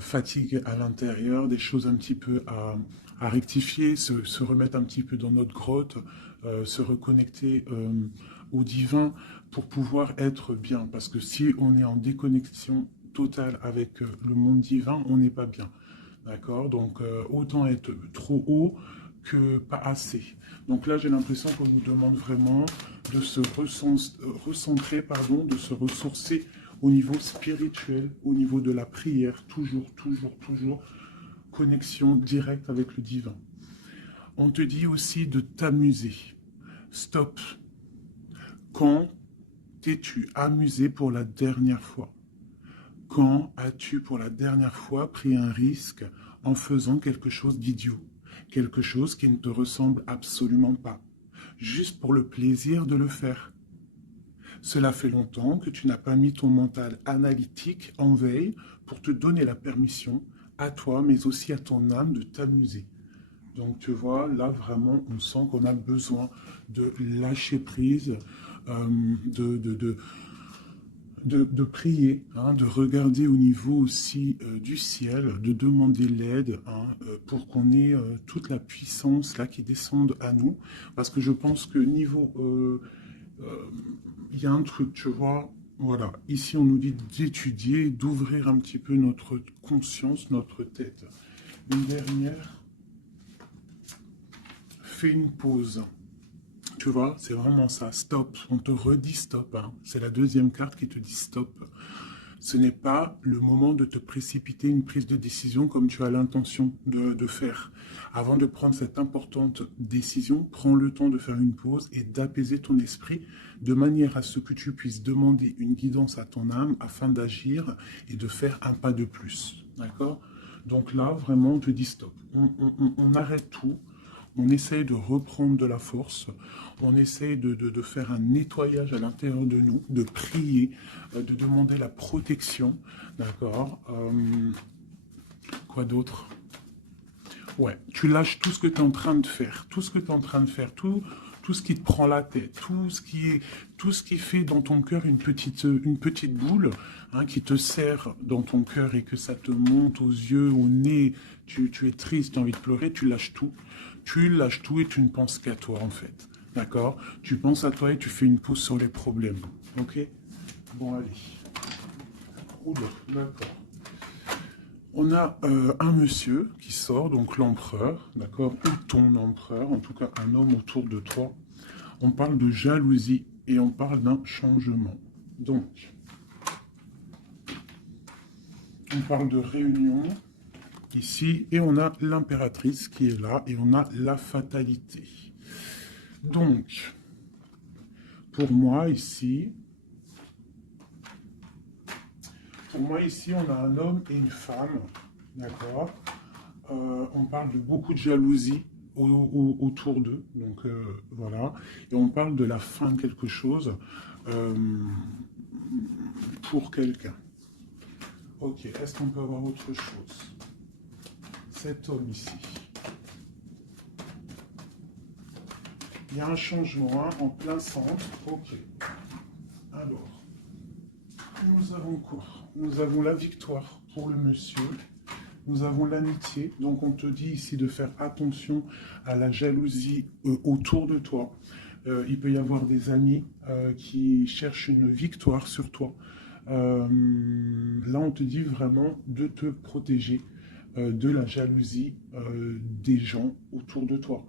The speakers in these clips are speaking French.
fatigue à l'intérieur, des choses un petit peu à rectifier, se remettre un petit peu dans notre grotte, se reconnecter au divin pour pouvoir être bien. Parce que si on est en déconnexion totale avec le monde divin, on n'est pas bien. D'accord? Donc, autant être trop haut que pas assez. Donc là, j'ai l'impression qu'on nous demande vraiment de se recentrer, pardon, de se ressourcer au niveau spirituel, au niveau de la prière, toujours, toujours, toujours, connexion directe avec le divin. On te dit aussi de t'amuser. Stop. Quand t'es-tu amusé pour la dernière fois? Quand as-tu pour la dernière fois pris un risque en faisant quelque chose d'idiot? Quelque chose qui ne te ressemble absolument pas, juste pour le plaisir de le faire. Cela fait longtemps que tu n'as pas mis ton mental analytique en veille pour te donner la permission à toi, mais aussi à ton âme de t'amuser. Donc tu vois, là vraiment, on sent qu'on a besoin de lâcher prise, de de prier, hein, de regarder au niveau aussi du ciel, de demander l'aide hein, pour qu'on ait toute la puissance là qui descende à nous. Parce que je pense que niveau, euh, il y a un truc, tu vois. Voilà, ici on nous dit d'étudier, d'ouvrir un petit peu notre conscience, notre tête. Une dernière, fais une pause. Tu vois, c'est vraiment ça, stop. On te redit stop. Hein. C'est la deuxième carte qui te dit stop. Ce n'est pas le moment de te précipiter une prise de décision comme tu as l'intention de faire. Avant de prendre cette importante décision, prends le temps de faire une pause et d'apaiser ton esprit de manière à ce que tu puisses demander une guidance à ton âme afin d'agir et de faire un pas de plus. D'accord? Donc là, vraiment, on te dit stop. On arrête tout. On essaye de reprendre de la force, on essaye de faire un nettoyage à l'intérieur de nous, de prier, de demander la protection, d'accord. Quoi d'autre? Ouais, tu lâches tout ce que tu es en train de faire, tout ce que tu es en train de faire, tout ce qui te prend la tête, tout ce qui fait dans ton cœur une petite boule hein, qui te serre dans ton cœur et que ça te monte aux yeux, au nez, tu es triste, tu as envie de pleurer, tu lâches tout et tu ne penses qu'à toi en fait, d'accord? Tu penses à toi et tu fais une pause sur les problèmes, ok? Bon allez, oula, d'accord. On a un monsieur qui sort, donc l'empereur, d'accord, ou ton empereur, en tout cas un homme autour de toi. On parle de jalousie et on parle d'un changement. Donc, on parle de réunion ici et on a l'impératrice qui est là et on a la fatalité. Donc, pour moi ici, on a un homme et une femme, d'accord. On parle de beaucoup de jalousie autour d'eux, donc voilà. Et on parle de la fin de quelque chose euh, pour quelqu'un. Ok, est-ce qu'on peut avoir autre chose? Cet homme ici. Il y a un changement hein, en plein centre. Ok. Alors, nous avons quoi? Nous avons la victoire pour le monsieur. Nous avons l'amitié, donc on te dit ici de faire attention à la jalousie autour de toi. Il peut y avoir des amis qui cherchent une victoire sur toi. Là, on te dit vraiment de te protéger de la jalousie des gens autour de toi.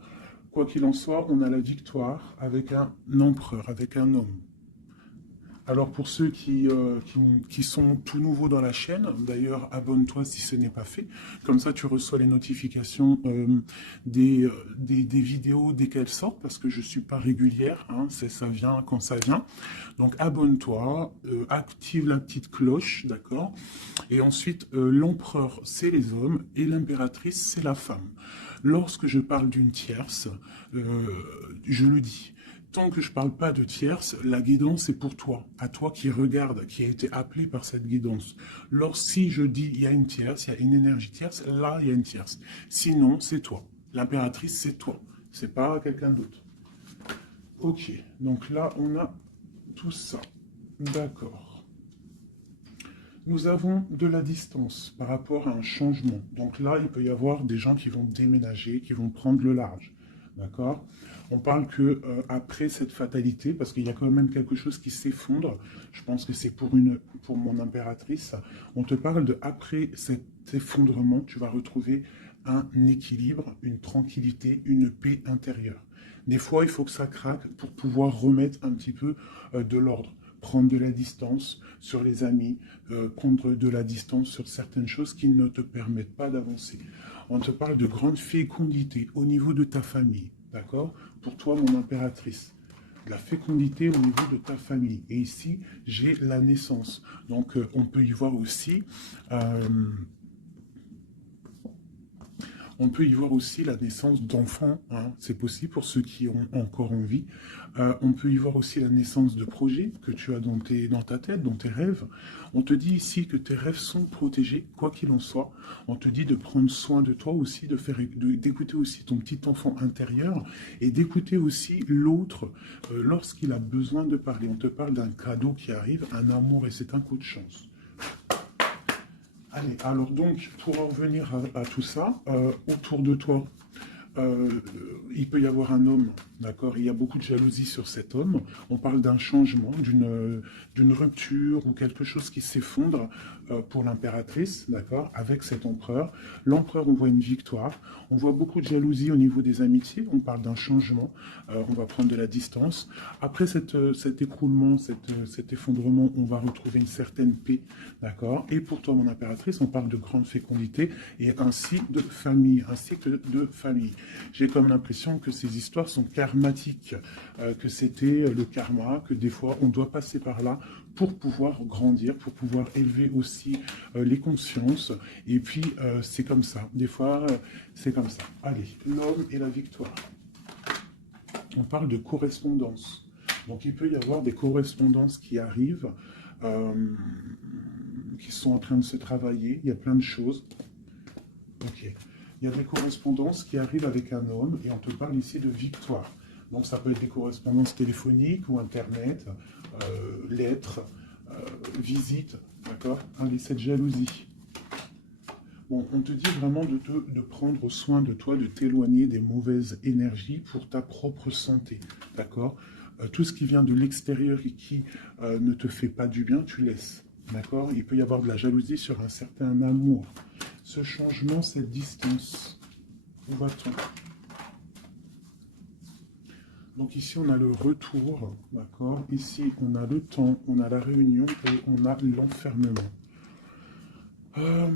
Quoi qu'il en soit, on a la victoire avec un empereur, avec un homme. Alors pour ceux qui sont tout nouveaux dans la chaîne, d'ailleurs abonne-toi si ce n'est pas fait, comme ça tu reçois les notifications des vidéos dès qu'elles sortent, parce que je ne suis pas régulière, hein, ça vient quand ça vient. Donc abonne-toi, active la petite cloche, d'accord. Et ensuite, l'empereur c'est les hommes et l'impératrice c'est la femme. Lorsque je parle d'une tierce, je le dis. Tant que je ne parle pas de tierce, la guidance est pour toi, à toi qui regarde, qui a été appelé par cette guidance. Si je dis il y a une tierce, il y a une énergie tierce, là il y a une tierce. Sinon, c'est toi. L'impératrice, c'est toi. C'est pas quelqu'un d'autre. Ok, donc là on a tout ça. D'accord. Nous avons de la distance par rapport à un changement. Donc là, il peut y avoir des gens qui vont déménager, qui vont prendre le large. D'accord? On parle que après cette fatalité, parce qu'il y a quand même quelque chose qui s'effondre, je pense que c'est pour mon impératrice, on te parle de après cet effondrement, tu vas retrouver un équilibre, une tranquillité, une paix intérieure. Des fois, il faut que ça craque pour pouvoir remettre un petit peu de l'ordre, prendre de la distance sur les amis, prendre de la distance sur certaines choses qui ne te permettent pas d'avancer. On te parle de grande fécondité au niveau de ta famille, d'accord? Pour toi, mon impératrice. De la fécondité au niveau de ta famille. Et ici, j'ai la naissance. Donc, on peut y voir aussi euh, on peut y voir aussi la naissance d'enfants, hein. C'est possible pour ceux qui ont encore envie. On peut y voir aussi la naissance de projets que tu as dans ta tête, dans tes rêves. On te dit ici que tes rêves sont protégés, quoi qu'il en soit. On te dit de prendre soin de toi aussi, d'écouter aussi ton petit enfant intérieur et d'écouter aussi l'autre lorsqu'il a besoin de parler. On te parle d'un cadeau qui arrive, un amour et c'est un coup de chance. Allez, alors donc, pour en revenir à tout ça, autour de toi, euh, il peut y avoir un homme, d'accord? Il y a beaucoup de jalousie sur cet homme. On parle d'un changement, d'une rupture ou quelque chose qui s'effondre pour l'impératrice, d'accord? Avec cet empereur. L'empereur, on voit une victoire. On voit beaucoup de jalousie au niveau des amitiés. On parle d'un changement. On va prendre de la distance. Après cet écroulement, cet effondrement, on va retrouver une certaine paix, d'accord? Et pour toi, mon impératrice, on parle de grande fécondité et ainsi de famille, un cycle de famille. J'ai comme l'impression que ces histoires sont karmatiques, que c'était le karma, que des fois on doit passer par là pour pouvoir grandir, pour pouvoir élever aussi les consciences. Et puis c'est comme ça, des fois c'est comme ça. Allez, l'homme et la victoire. On parle de correspondance. Donc il peut y avoir des correspondances qui arrivent, euh, qui sont en train de se travailler. Il y a plein de choses. Ok. Il y a des correspondances qui arrivent avec un homme et on te parle ici de victoire. Donc ça peut être des correspondances téléphoniques ou internet, lettres, visites, d'accord? Allez, cette jalousie. Bon, on te dit vraiment de prendre soin de toi, de t'éloigner des mauvaises énergies pour ta propre santé, d'accord? Tout ce qui vient de l'extérieur et qui ne te fait pas du bien, tu laisses, d'accord? Il peut y avoir de la jalousie sur un certain amour. Ce changement, cette distance, où va-t-on? Donc ici, on a le retour, d'accord? Ici, on a le temps, on a la réunion et on a l'enfermement. Euh,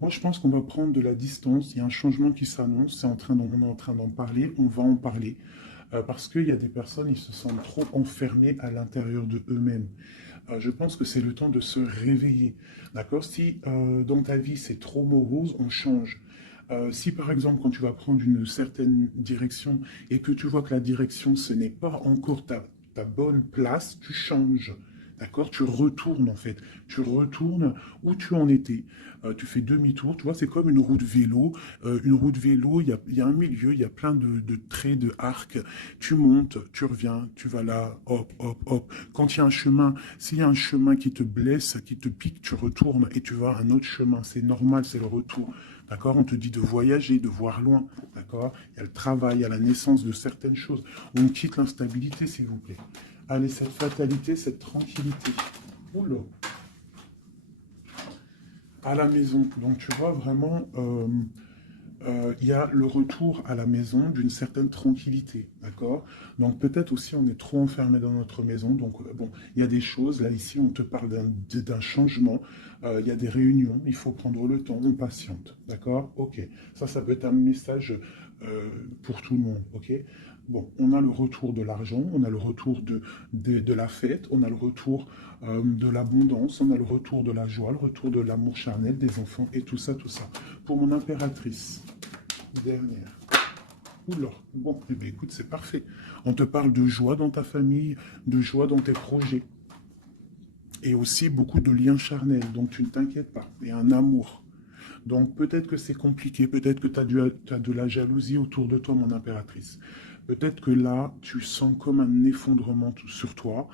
Moi, je pense qu'on va prendre de la distance. Il y a un changement qui s'annonce. On est en train d'en parler. On va en parler. Parce qu'il y a des personnes, ils se sentent trop enfermés à l'intérieur de eux-mêmes. Je pense que c'est le temps de se réveiller. D'accord? Si dans ta vie, c'est trop morose, on change. Si par exemple, quand tu vas prendre une certaine direction et que tu vois que la direction, ce n'est pas encore ta bonne place, tu changes. D'accord? Tu retournes en fait. Tu retournes où tu en étais. Tu fais demi-tour. Tu vois, c'est comme une roue de vélo. Une roue de vélo, il y a un milieu, il y a plein de traits, de arcs. Tu montes, tu reviens, tu vas là, hop, hop, hop. Quand il y a un chemin, s'il y a un chemin qui te blesse, qui te pique, tu retournes et tu vas à un autre chemin. C'est normal, c'est le retour. D'accord? On te dit de voyager, de voir loin. D'accord? Il y a le travail, il y a la naissance de certaines choses. On quitte l'instabilité, s'il vous plaît. Allez, cette fatalité, cette tranquillité. Oula. À la maison. Donc, tu vois vraiment, il y a le retour à la maison d'une certaine tranquillité, d'accord? Donc peut-être aussi on est trop enfermé dans notre maison, donc bon, il y a des choses, là ici on te parle d'un changement, il y a des réunions, il faut prendre le temps, on patiente, d'accord? Ok, ça peut être un message pour tout le monde, ok? Bon, on a le retour de l'argent, on a le retour de la fête, on a le retour de l'abondance, on a le retour de la joie, le retour de l'amour charnel des enfants et tout ça, tout ça. Pour mon impératrice, dernière. Oula, bon, eh bien, écoute, c'est parfait. On te parle de joie dans ta famille, de joie dans tes projets. Et aussi beaucoup de liens charnels, donc tu ne t'inquiètes pas. Et un amour. Donc peut-être que c'est compliqué, peut-être que tu as de la jalousie autour de toi, mon impératrice. Peut-être que là, tu sens comme un effondrement sur toi.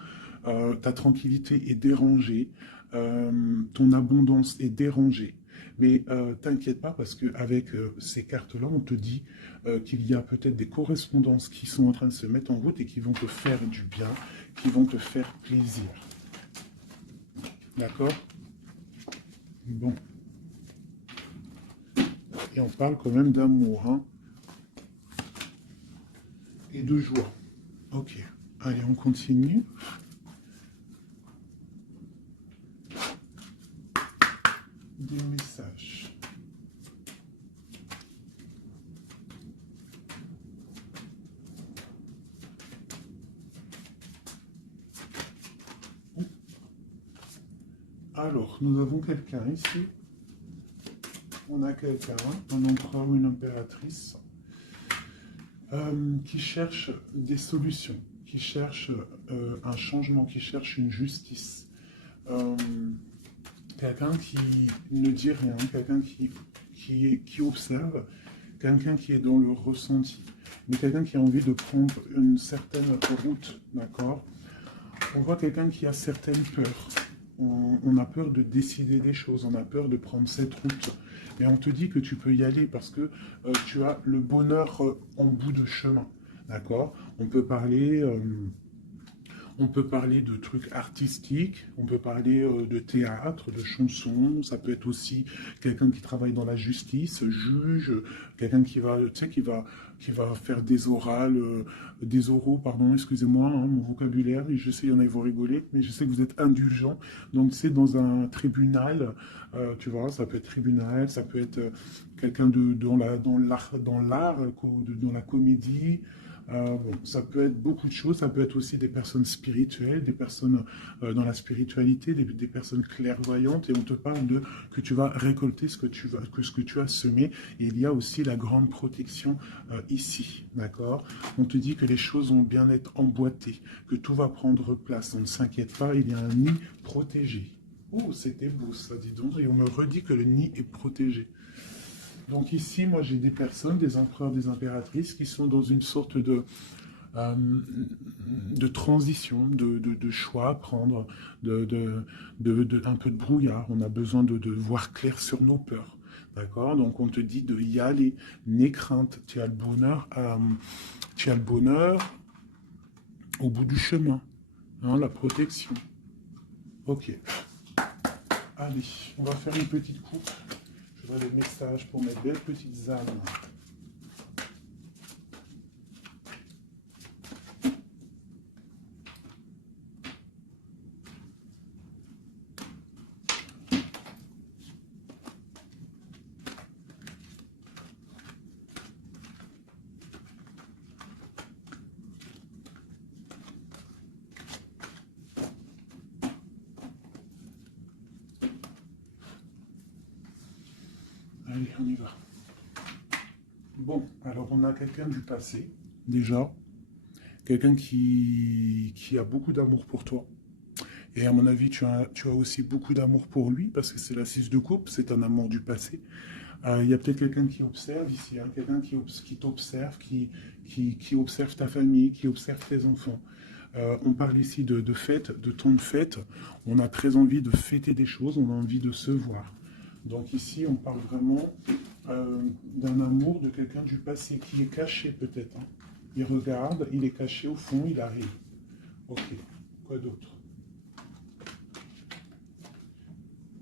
ta tranquillité est dérangée, ton abondance est dérangée. Mais t'inquiète pas parce qu'avec ces cartes-là, on te dit qu'il y a peut-être des correspondances qui sont en train de se mettre en route et qui vont te faire du bien, qui vont te faire plaisir. D'accord? Bon. Et on parle quand même d'amour, hein, et de joie. Ok. Allez, on continue. Des messages. Alors, nous avons quelqu'un ici. On a quelqu'un, un empereur ou une impératrice, qui cherche des solutions, qui cherche un changement, qui cherche une justice. Euh, Quelqu'un qui ne dit rien, quelqu'un qui observe, quelqu'un qui est dans le ressenti, mais quelqu'un qui a envie de prendre une certaine route, d'accord? On voit quelqu'un qui a certaines peurs. On a peur de décider des choses, on a peur de prendre cette route. Mais on te dit que tu peux y aller parce que tu as le bonheur en bout de chemin, d'accord? On peut parler de trucs artistiques, on peut parler de théâtre, de chansons, ça peut être aussi quelqu'un qui travaille dans la justice, juge, quelqu'un qui va, tu sais, qui va faire des orales, des oraux, pardon, excusez-moi, hein, mon vocabulaire, je sais, il y en a, ils vont rigoler, mais je sais que vous êtes indulgents. Donc, c'est dans un tribunal, tu vois, ça peut être tribunal, ça peut être quelqu'un dans l'art, dans la comédie. Bon, ça peut être beaucoup de choses, ça peut être aussi des personnes spirituelles, des personnes dans la spiritualité, des personnes clairvoyantes, et on te parle de que tu vas récolter ce que tu as semé, et il y a aussi la grande protection ici, d'accord? On te dit que les choses vont bien être emboîtées, que tout va prendre place, on ne s'inquiète pas, il y a un nid protégé. Oh, c'était beau ça, dis donc, et on me redit que le nid est protégé. Donc ici, moi j'ai des personnes, des empereurs, des impératrices qui sont dans une sorte euh, de transition, de choix à prendre, un peu de brouillard. On a besoin de voir clair sur nos peurs. D'accord? Donc on te dit de y aller, n'aie crainte, tu as le bonheur au bout du chemin, hein, la protection. Ok, allez, on va faire une petite coupe. Je vois les messages pour mes belles petites âmes. Allez, on y va. Bon, alors on a quelqu'un du passé, déjà. Quelqu'un qui a beaucoup d'amour pour toi. Et à mon avis, tu as aussi beaucoup d'amour pour lui, parce que c'est la 6 de coupe, c'est un amour du passé. Il y a peut-être quelqu'un qui observe ici, hein, quelqu'un qui t'observe, qui observe ta famille, qui observe tes enfants. On parle ici de fête, de temps de fête. On a très envie de fêter des choses, on a envie de se voir. Donc ici, on parle vraiment d'un amour de quelqu'un du passé qui est caché peut-être, hein. Il regarde, il est caché au fond, il arrive. Ok, quoi d'autre?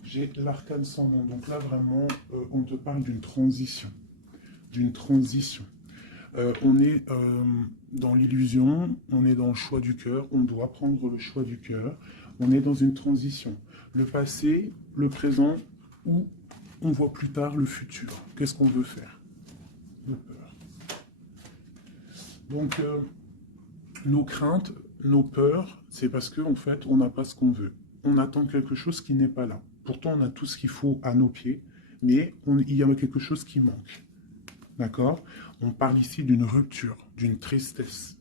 J'ai l'arcane sans nom. Donc là, vraiment, on te parle d'une transition. D'une transition. On est dans l'illusion, on est dans le choix du cœur, on doit prendre le choix du cœur. On est dans une transition. Le passé, le présent, ou on voit plus tard le futur. Qu'est-ce qu'on veut faire? De peur. Donc, nos craintes, nos peurs, c'est parce qu'en fait, on n'a pas ce qu'on veut. On attend quelque chose qui n'est pas là. Pourtant, on a tout ce qu'il faut à nos pieds, mais il y a quelque chose qui manque. D'accord? On parle ici d'une rupture, d'une tristesse,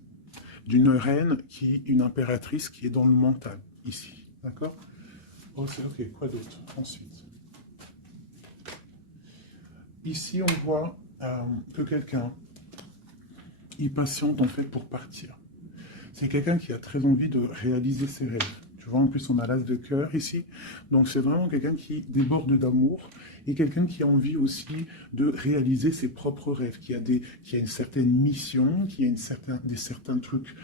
d'une reine une impératrice qui est dans le mental, ici. D'accord? Oh, c'est ok, quoi d'autre? Ensuite. Ici, on voit que quelqu'un, il patiente en fait pour partir. C'est quelqu'un qui a très envie de réaliser ses rêves. Tu vois, en plus, on a l'as de cœur ici. Donc, c'est vraiment quelqu'un qui déborde d'amour et quelqu'un qui a envie aussi de réaliser ses propres rêves, qui a une certaine mission, qui a certains trucs,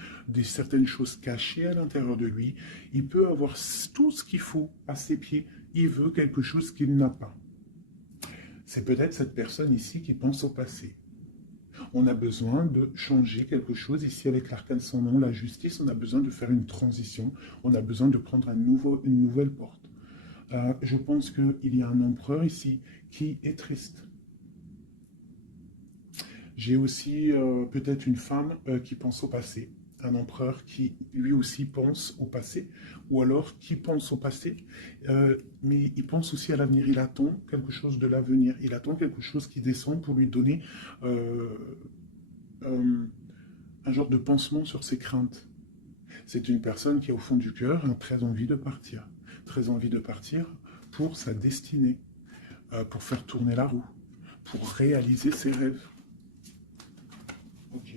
certaines choses cachées à l'intérieur de lui. Il peut avoir tout ce qu'il faut à ses pieds. Il veut quelque chose qu'il n'a pas. C'est peut-être cette personne ici qui pense au passé. On a besoin de changer quelque chose. Ici, avec l'arcane sans nom, la justice, on a besoin de faire une transition. On a besoin de prendre une nouvelle porte. Je pense qu'il y a un empereur ici qui est triste. J'ai aussi peut-être une femme qui pense au passé. Un empereur qui lui aussi pense au passé, ou alors qui pense au passé, mais il pense aussi à l'avenir. Il attend quelque chose de l'avenir. Il attend quelque chose qui descend pour lui donner euh, euh, un genre de pansement sur ses craintes. C'est une personne qui, au fond du cœur, a très envie de partir. Très envie de partir pour sa destinée, pour faire tourner la roue, pour réaliser ses rêves. Ok.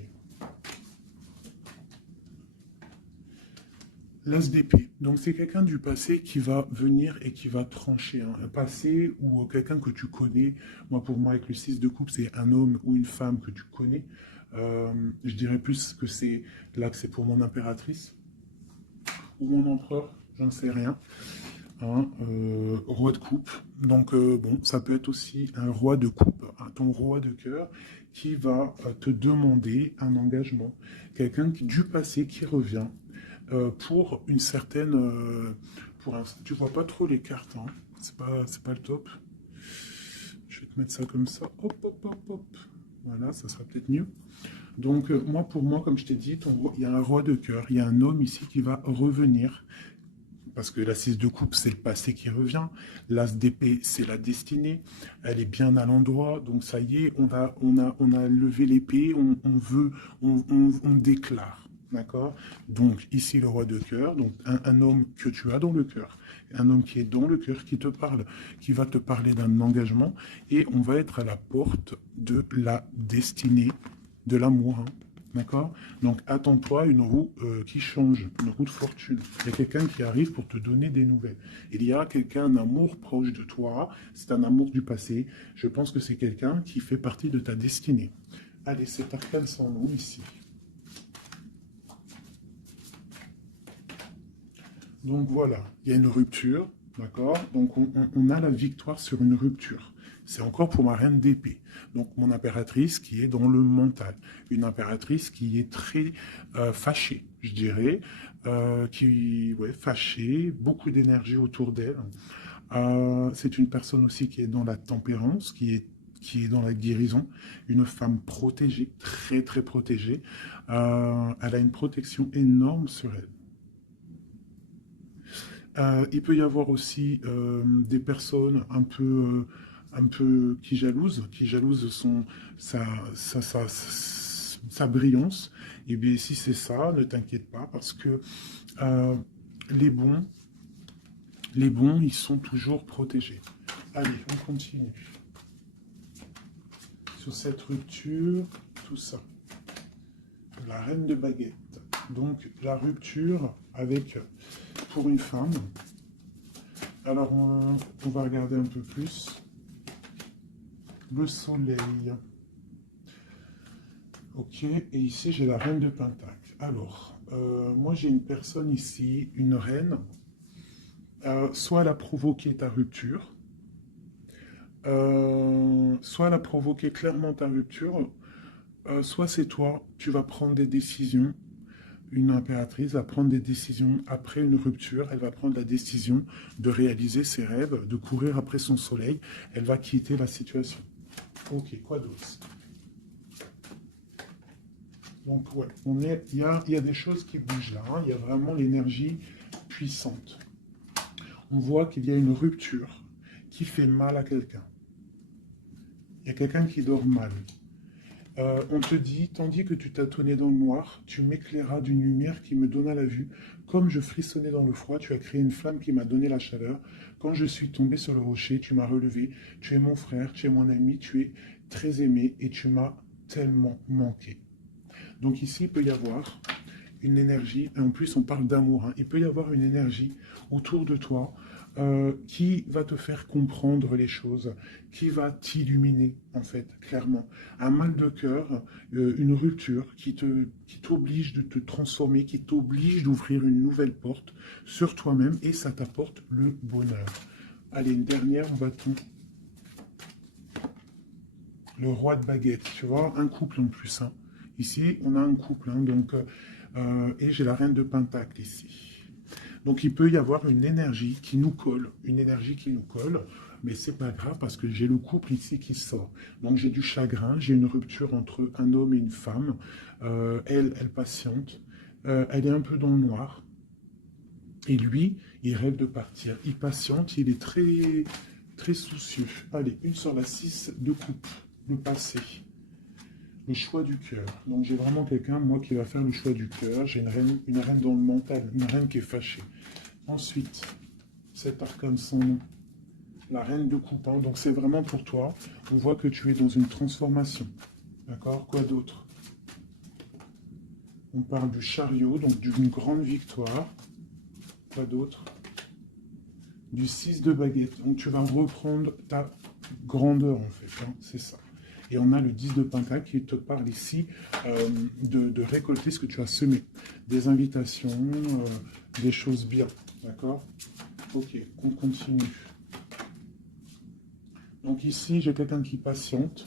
L'as d'épée. Donc c'est quelqu'un du passé qui va venir et qui va trancher. Hein. Un passé ou quelqu'un que tu connais. Moi, pour moi, avec le 6 de coupe, c'est un homme ou une femme que tu connais. Je dirais plus que c'est là que c'est pour mon impératrice ou mon empereur, j'en sais rien. Hein, roi de coupe. Donc bon, ça peut être aussi un roi de coupe, hein, ton roi de cœur, qui va te demander un engagement. Quelqu'un du passé qui revient pour une certaine... tu vois pas trop les cartes, hein. C'est pas le top. Je vais te mettre ça comme ça. Hop, hop, hop, hop. Voilà, ça sera peut-être mieux. Donc, moi, pour moi, comme je t'ai dit, il y a un roi de cœur, il y a un homme ici qui va revenir. Parce que la 6 de coupe, c'est le passé qui revient. L'as d'épée, c'est la destinée. Elle est bien à l'endroit. Donc, ça y est, on a levé l'épée, on déclare. D'accord. Donc, ici, le roi de cœur, donc un homme que tu as dans le cœur, un homme qui est dans le cœur, qui te parle, qui va te parler d'un engagement, et on va être à la porte de la destinée, de l'amour. Hein. D'accord. Donc, attends-toi à une roue qui change, une roue de fortune. Il y a quelqu'un qui arrive pour te donner des nouvelles. Il y a quelqu'un, un amour proche de toi, c'est un amour du passé. Je pense que c'est quelqu'un qui fait partie de ta destinée. Allez, c'est arcane sans nom ici. Donc voilà, il y a une rupture, d'accord. Donc on a la victoire sur une rupture. C'est encore pour ma reine d'épée. Donc mon impératrice qui est dans le mental. Une impératrice qui est très fâchée, je dirais. Fâchée, beaucoup d'énergie autour d'elle. C'est une personne aussi qui est dans la tempérance, qui est dans la guérison. Une femme protégée, très très protégée. Elle a une protection énorme sur elle. Il peut y avoir aussi des personnes un peu qui jalousent sa, sa brillance. Et bien si c'est ça, ne t'inquiète pas parce que euh, les bons, les bons, ils sont toujours protégés. Allez, on continue. Sur cette rupture, tout ça. La reine de baguette. Donc la rupture avec, pour une femme. Alors on va regarder un peu plus. Le soleil. Ok, et ici j'ai la reine de Pentacle. Alors, moi j'ai une personne ici, une reine. Soit elle a provoqué ta rupture, soit elle a provoqué clairement ta rupture, soit c'est toi, tu vas prendre des décisions. Une impératrice va prendre des décisions après une rupture. Elle va prendre la décision de réaliser ses rêves, de courir après son soleil. Elle va quitter la situation. Ok, quoi d'autre? Donc, ouais, il y a des choses qui bougent là. Hein. Il y a vraiment l'énergie puissante. On voit qu'il y a une rupture qui fait mal à quelqu'un. Il y a quelqu'un qui dort mal. On te dit, tandis que tu tâtonnais dans le noir, tu m'éclairas d'une lumière qui me donna la vue. Comme je frissonnais dans le froid, tu as créé une flamme qui m'a donné la chaleur. Quand je suis tombé sur le rocher, tu m'as relevé. Tu es mon frère, tu es mon ami, tu es très aimé et tu m'as tellement manqué. Donc ici, il peut y avoir une énergie, et en plus on parle d'amour, hein. Il peut y avoir une énergie autour de toi qui va te faire comprendre les choses, qui va t'illuminer, en fait, clairement. Un mal de cœur, une rupture qui t'oblige de te transformer, qui t'oblige d'ouvrir une nouvelle porte sur toi-même, et ça t'apporte le bonheur. Allez, une dernière, on va tomber. Le roi de baguette, tu vois, un couple en plus, hein. Ici, on a un couple, hein, donc, et j'ai la reine de pentacle ici. Donc il peut y avoir une énergie qui nous colle, une énergie qui nous colle, mais c'est pas grave parce que j'ai le couple ici qui sort. Donc j'ai du chagrin, j'ai une rupture entre un homme et une femme. Elle patiente, elle est un peu dans le noir. Et lui, il rêve de partir. Il patiente, il est très, très soucieux. Allez, une sur la 6 de coupe, le passé. Le choix du cœur. Donc j'ai vraiment quelqu'un, moi, qui va faire le choix du cœur. J'ai une reine dans le mental, une reine qui est fâchée. Ensuite, cet arcane sans nom, la reine de coupe. Hein. Donc c'est vraiment pour toi. On voit que tu es dans une transformation. D'accord? Quoi d'autre? On parle du chariot, donc d'une grande victoire. Quoi d'autre? Du 6 de baguette. Donc tu vas reprendre ta grandeur, en fait. Hein. C'est ça. Et on a le 10 de pentacle qui te parle ici de récolter ce que tu as semé. Des invitations, des choses bien. D'accord? Ok, on continue. Donc ici, j'ai quelqu'un qui est patiente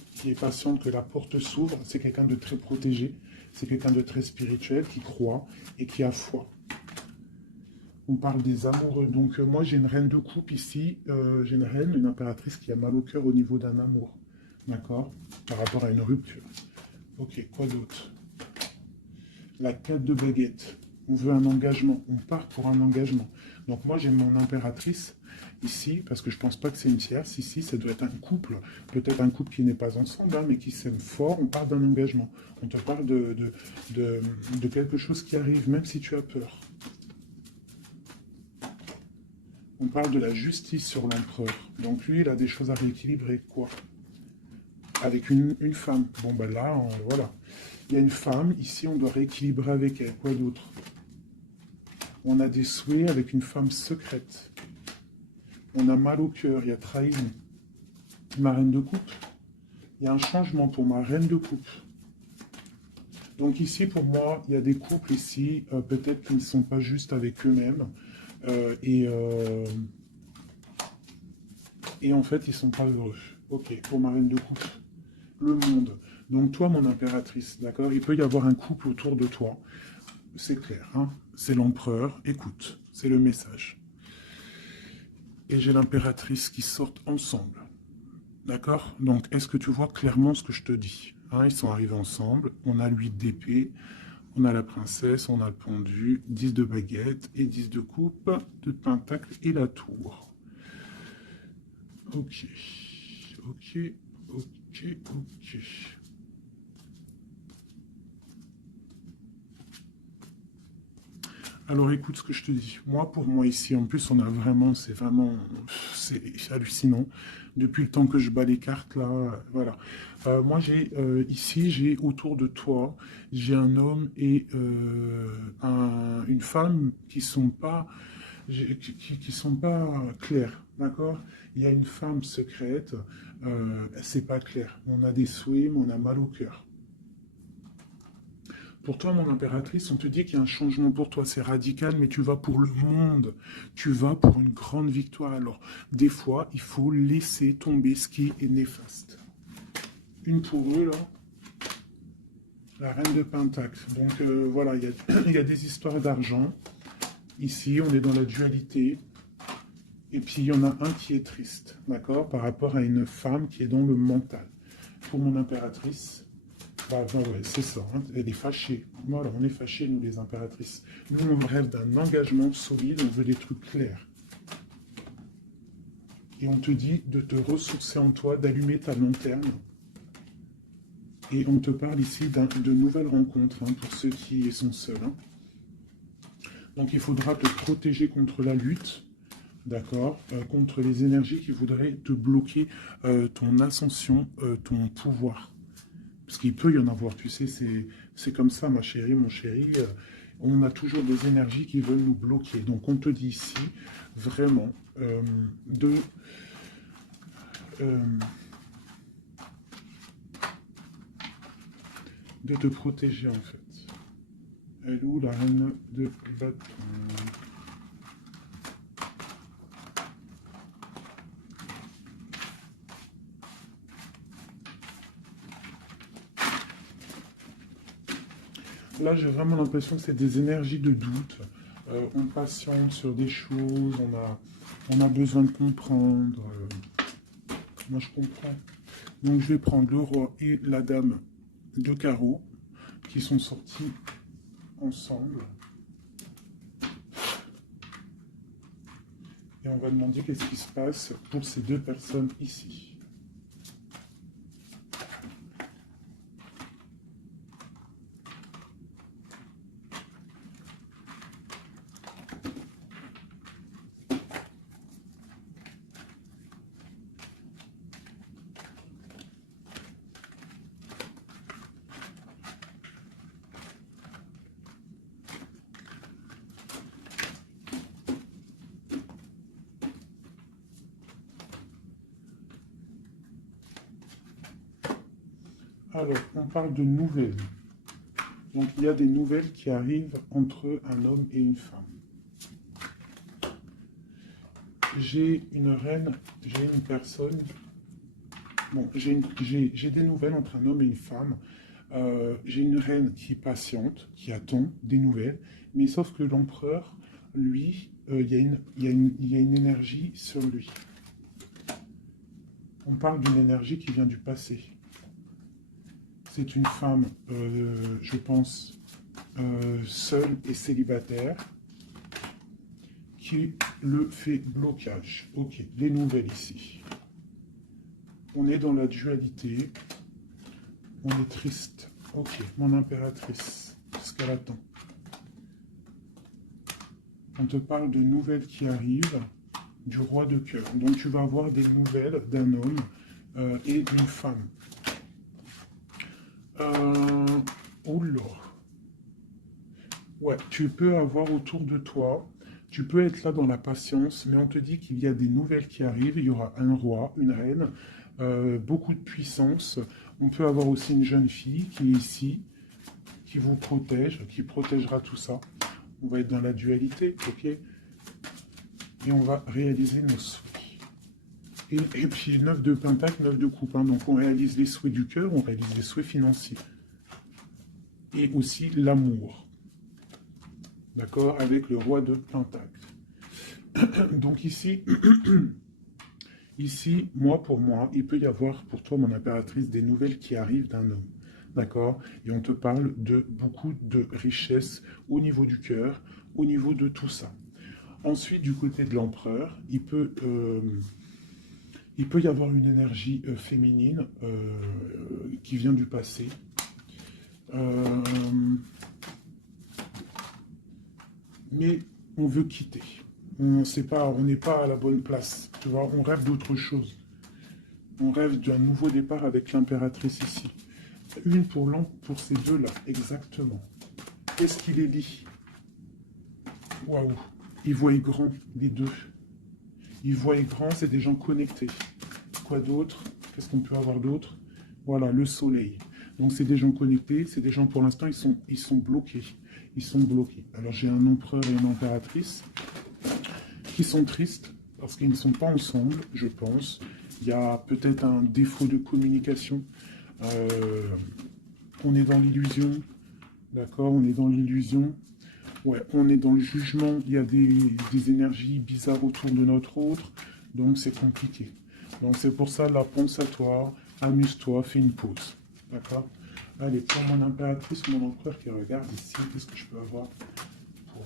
que la porte s'ouvre. C'est quelqu'un de très protégé. C'est quelqu'un de très spirituel, qui croit et qui a foi. On parle des amoureux. Donc moi, j'ai une reine de coupe ici. J'ai une reine, une impératrice qui a mal au cœur au niveau d'un amour. D'accord? Par rapport à une rupture. Ok, quoi d'autre? La 4 de baguette. On veut un engagement. On part pour un engagement. Donc moi, j'ai mon impératrice ici, parce que je pense pas que c'est une tierce. Ici, ça doit être un couple. Peut-être un couple qui n'est pas ensemble, hein, mais qui s'aime fort. On parle d'un engagement. On te parle de quelque chose qui arrive, même si tu as peur. On parle de la justice sur l'empereur. Donc lui, il a des choses à rééquilibrer. Quoi? Avec une femme. Bon, ben là, voilà. Il y a une femme, ici, on doit rééquilibrer avec elle. Quoi d'autre? On a des souhaits avec une femme secrète. On a mal au cœur, il y a trahison. Ma reine de coupe. Il y a un changement pour ma reine de coupe. Donc ici, pour moi, il y a des couples ici, peut-être qui ne sont pas justes avec eux-mêmes. Et en fait, ils ne sont pas heureux. Ok, pour ma reine de coupe. Le monde. Donc toi, mon impératrice, d'accord? Il peut y avoir un couple autour de toi. C'est clair, hein? C'est l'empereur. Écoute, c'est le message. Et j'ai l'impératrice qui sortent ensemble. D'accord? Donc, est-ce que tu vois clairement ce que je te dis? Hein, ils sont arrivés ensemble. On a l'huile d'épée, on a la princesse, on a le pendu, 10 de baguette et 10 de coupe, de pentacle et la tour. Ok, ok, ok, ok. Alors écoute ce que je te dis. Moi, pour moi ici, en plus, on a vraiment, c'est hallucinant. Depuis le temps que je bats les cartes, là, voilà. Moi, ici, j'ai autour de toi, j'ai un homme et une femme qui sont pas, qui sont pas clairs, d'accord? Il y a une femme secrète, c'est pas clair. On a des souhaits, mais on a mal au cœur. Pour toi, mon impératrice, on te dit qu'il y a un changement pour toi, c'est radical, mais tu vas pour le monde, tu vas pour une grande victoire. Alors, des fois, il faut laisser tomber ce qui est néfaste. Une pour eux, là, la reine de Pentacle. Donc, voilà, il y a des histoires d'argent. Ici, on est dans la dualité. Et puis, il y en a un qui est triste, d'accord, par rapport à une femme qui est dans le mental. Pour mon impératrice, bah, ouais, c'est ça, hein. Elle est fâchée. Voilà, on est fâchés, nous, les impératrices. Nous, on rêve d'un engagement solide, on veut des trucs clairs. Et on te dit de te ressourcer en toi, d'allumer ta lanterne. Et on te parle ici de nouvelles rencontres, hein, pour ceux qui sont seuls. Hein. Donc, il faudra te protéger contre la lutte, d'accord, contre les énergies qui voudraient te bloquer ton ascension, ton pouvoir. Parce qu'il peut y en avoir, tu sais, c'est comme ça, ma chérie, mon chéri. on a toujours des énergies qui veulent nous bloquer. Donc on te dit ici, vraiment, de te protéger en fait. Elle est où la reine de bâton? Là, j'ai vraiment l'impression que c'est des énergies de doute. On patiente sur des choses, on a besoin de comprendre. Moi, je comprends. Donc, je vais prendre le roi et la dame de carreau qui sont sortis ensemble. Et on va demander qu'est-ce qui se passe pour ces deux personnes ici. Alors, on parle de nouvelles. Donc, il y a des nouvelles qui arrivent entre un homme et une femme. J'ai une reine, j'ai une personne. Bon, j'ai des nouvelles entre un homme et une femme. J'ai une reine qui est patiente, qui attend des nouvelles. Mais sauf que l'empereur, lui, il y a une énergie sur lui. On parle d'une énergie qui vient du passé. C'est une femme, je pense, seule et célibataire, qui le fait blocage. Ok, les nouvelles ici. On est dans la dualité. On est triste. Ok, mon impératrice, ce qu'elle attend. On te parle de nouvelles qui arrivent du roi de cœur. Donc tu vas avoir des nouvelles d'un homme et d'une femme. Oula. Ouais, tu peux avoir autour de toi, tu peux être là dans la patience, mais on te dit qu'il y a des nouvelles qui arrivent. Il y aura un roi, une reine, beaucoup de puissance. On peut avoir aussi une jeune fille qui est ici, qui vous protège, qui protégera tout ça. On va être dans la dualité, ok? Et on va réaliser nos souhaits. Et puis 9 de pentacle, 9 de coupe. Hein. Donc on réalise les souhaits du cœur, on réalise les souhaits financiers. Et aussi l'amour. D'accord? Avec le roi de pentacle. Donc ici, ici, pour moi, il peut y avoir pour toi, mon impératrice, des nouvelles qui arrivent d'un homme. D'accord? Et on te parle de beaucoup de richesses au niveau du cœur, au niveau de tout ça. Ensuite, du côté de l'empereur, il peut y avoir une énergie féminine qui vient du passé. Mais on veut quitter. On n'est pas à la bonne place. Tu vois, on rêve d'autre chose. On rêve d'un nouveau départ avec l'impératrice ici. Une pour ces deux-là, exactement. Qu'est-ce qu'il est dit? Waouh! Ils voient grand, les deux. Ils voient grand, c'est des gens connectés. Quoi d'autre? Qu'est-ce qu'on peut avoir d'autre? Voilà, le soleil. Donc c'est des gens connectés, c'est des gens pour l'instant, ils sont bloqués. Ils sont bloqués. Alors j'ai un empereur et une impératrice qui sont tristes parce qu'ils ne sont pas ensemble, je pense. Il y a peut-être un défaut de communication. On est dans l'illusion. D'accord, on est dans l'illusion. Ouais, on est dans le jugement. Il y a des énergies bizarres autour de notre autre. Donc c'est compliqué. Donc c'est pour ça, là, pense à toi, amuse-toi, fais une pause. D'accord? Allez, pour mon impératrice, mon empereur qui regarde ici, qu'est-ce que je peux avoir pour...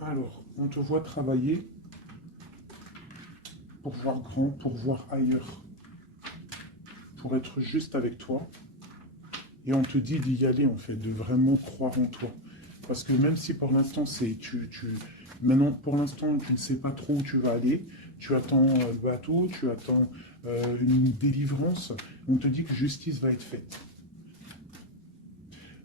Alors, on te voit travailler pour voir grand, pour voir ailleurs, pour être juste avec toi. Et on te dit d'y aller, en fait, de vraiment croire en toi. Parce que même si pour l'instant, maintenant, pour l'instant, tu ne sais pas trop où tu vas aller, tu attends le bateau, tu attends une délivrance, on te dit que justice va être faite.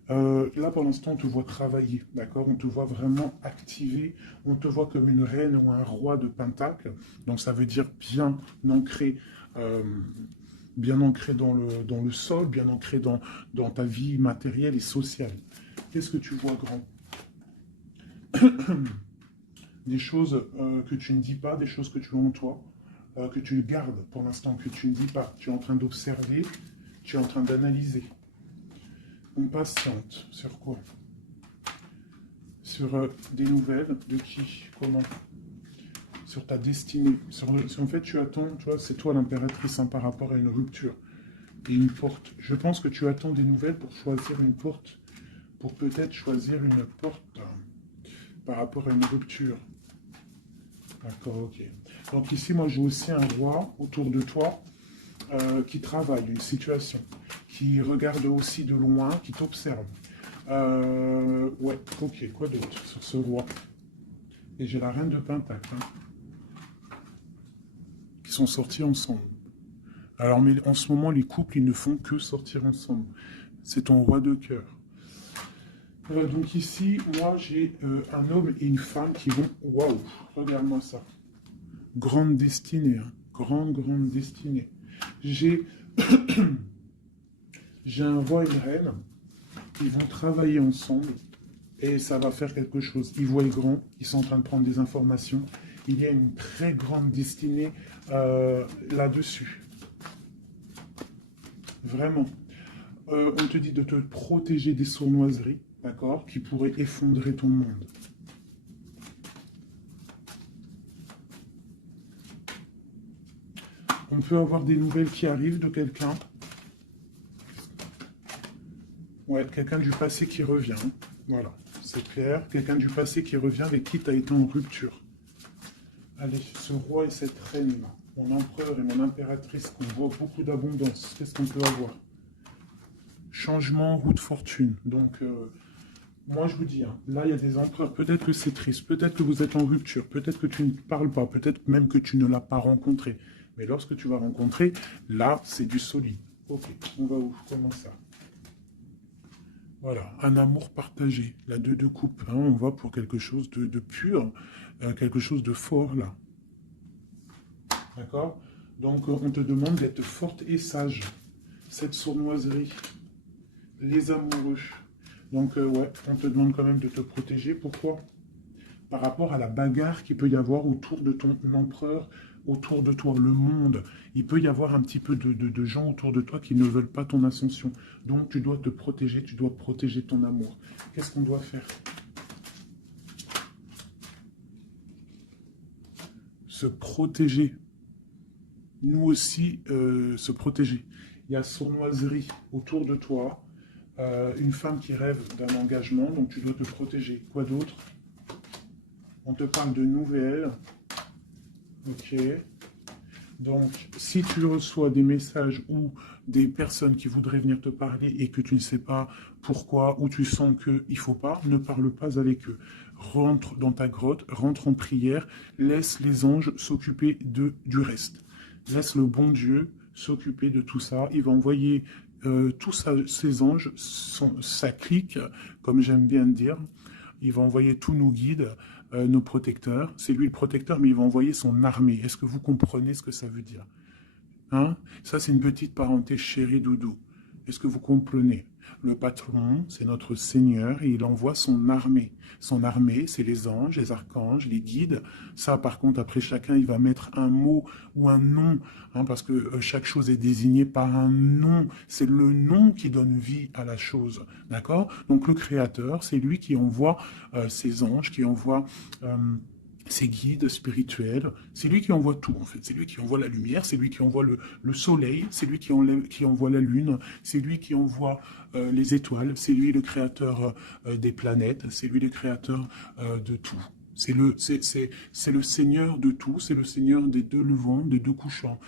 Là, pour l'instant, on te voit travailler, d'accord? On te voit vraiment activer, on te voit comme une reine ou un roi de Pentacle. Donc, ça veut dire euh, bien ancré dans le sol, bien ancré dans ta vie matérielle et sociale. Qu'est-ce que tu vois, grand? Des choses que tu ne dis pas, des choses que tu as en toi, que tu gardes pour l'instant, que tu ne dis pas. Tu es en train d'observer, tu es en train d'analyser. On patiente. Sur quoi? Sur des nouvelles de qui? Comment? Sur ta destinée. En fait, tu attends, tu vois, c'est toi l'impératrice par rapport à une rupture et une porte. Je pense que tu attends des nouvelles pour choisir une porte, pour peut-être choisir une porte par rapport à une rupture. D'accord, ok. Donc ici, moi, j'ai aussi un roi autour de toi qui travaille une situation, qui regarde aussi de loin, qui t'observe. Ouais, ok, quoi d'autre sur ce roi? Et j'ai la reine de Pentacle, qui sont sortis ensemble. Alors, mais en ce moment, les couples, ils ne font que sortir ensemble. C'est ton roi de cœur. Donc ici, moi, j'ai un homme et une femme qui vont... Waouh, regarde-moi ça. Grande destinée, hein. Grande destinée. J'ai un roi et une reine. Ils vont travailler ensemble et ça va faire quelque chose. Ils voient grand, ils sont en train de prendre des informations. Il y a une très grande destinée là-dessus. Vraiment. On te dit de te protéger des sournoiseries, d'accord, qui pourraient effondrer ton monde. On peut avoir des nouvelles qui arrivent de quelqu'un. Ouais, quelqu'un du passé qui revient. Voilà, c'est clair. Quelqu'un du passé qui revient avec qui tu as été en rupture. Allez, ce roi et cette reine, mon empereur et mon impératrice, qu'on voit beaucoup d'abondance. Qu'est-ce qu'on peut avoir? Changement, roue de fortune. Donc, moi je vous dis, hein, là il y a des empereurs, peut-être que c'est triste, peut-être que vous êtes en rupture, peut-être que tu ne parles pas, peut-être même que tu ne l'as pas rencontré. Mais lorsque tu vas rencontrer, là c'est du solide. Ok, on va où? Comment ça? Voilà, un amour partagé, la deux de coupe, hein, on va pour quelque chose de pur, quelque chose de fort là. D'accord? Donc on te demande d'être forte et sage. Cette sournoiserie, les amoureux. Donc ouais, on te demande quand même de te protéger. Pourquoi? Par rapport à la bagarre qu'il peut y avoir autour de ton empereur, autour de toi, le monde. Il peut y avoir un petit peu de gens autour de toi qui ne veulent pas ton ascension. Donc tu dois te protéger, tu dois protéger ton amour. Qu'est-ce qu'on doit faire? Se protéger. Nous aussi, se protéger. Il y a sournoiserie autour de toi, une femme qui rêve d'un engagement, donc tu dois te protéger. Quoi d'autre? On te parle de nouvelles. Ok. Donc, si tu reçois des messages ou des personnes qui voudraient venir te parler et que tu ne sais pas pourquoi, ou tu sens qu'il ne faut pas, ne parle pas avec eux. Rentre dans ta grotte, rentre en prière, laisse les anges s'occuper du reste. Laisse le bon Dieu s'occuper de tout ça. Il va envoyer tous ses anges, sa clique, comme j'aime bien dire. Il va envoyer tous nos guides, nos protecteurs. C'est lui le protecteur, mais il va envoyer son armée. Est-ce que vous comprenez ce que ça veut dire? Hein? Ça, c'est une petite parenthèse chérie doudou. Est-ce que vous comprenez? Le patron, c'est notre Seigneur et il envoie son armée. Son armée, c'est les anges, les archanges, les guides. Ça, par contre, après chacun, il va mettre un mot ou un nom, hein, parce que chaque chose est désignée par un nom. C'est le nom qui donne vie à la chose. D'accord? Donc le Créateur, c'est lui qui envoie ses anges, qui envoie... ses guides spirituels, c'est lui qui envoie tout en fait, c'est lui qui envoie la lumière, c'est lui qui envoie le soleil, c'est lui qui envoie la lune, c'est lui qui envoie les étoiles, c'est lui le créateur des planètes, c'est lui le créateur de tout. C'est le Seigneur de tout, c'est le Seigneur des deux levants, des deux couchants,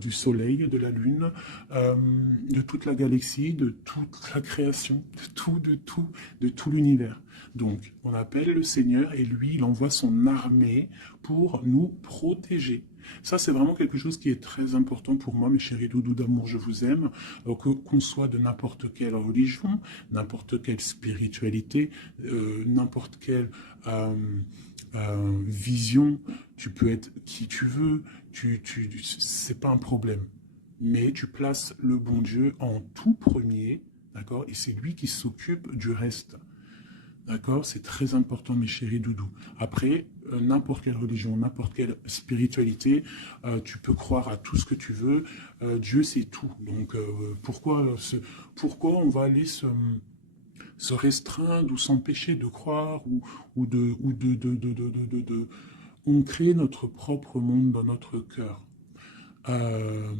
du soleil, de la lune, de toute la galaxie, de toute la création, de tout l'univers. Donc, on appelle le Seigneur et lui, il envoie son armée pour nous protéger. Ça, c'est vraiment quelque chose qui est très important pour moi, mes chéris doudous d'amour, je vous aime, qu'on soit de n'importe quelle religion, n'importe quelle spiritualité, n'importe quelle vision, tu peux être qui tu veux, c'est pas un problème. Mais tu places le bon Dieu en tout premier, d'accord? Et c'est lui qui s'occupe du reste. D'accord? C'est très important, mes chéris doudous. Après, n'importe quelle religion, n'importe quelle spiritualité, tu peux croire à tout ce que tu veux. Dieu, c'est tout. Donc, pourquoi on va aller se restreindre ou s'empêcher de croire on crée notre propre monde dans notre cœur. Euh,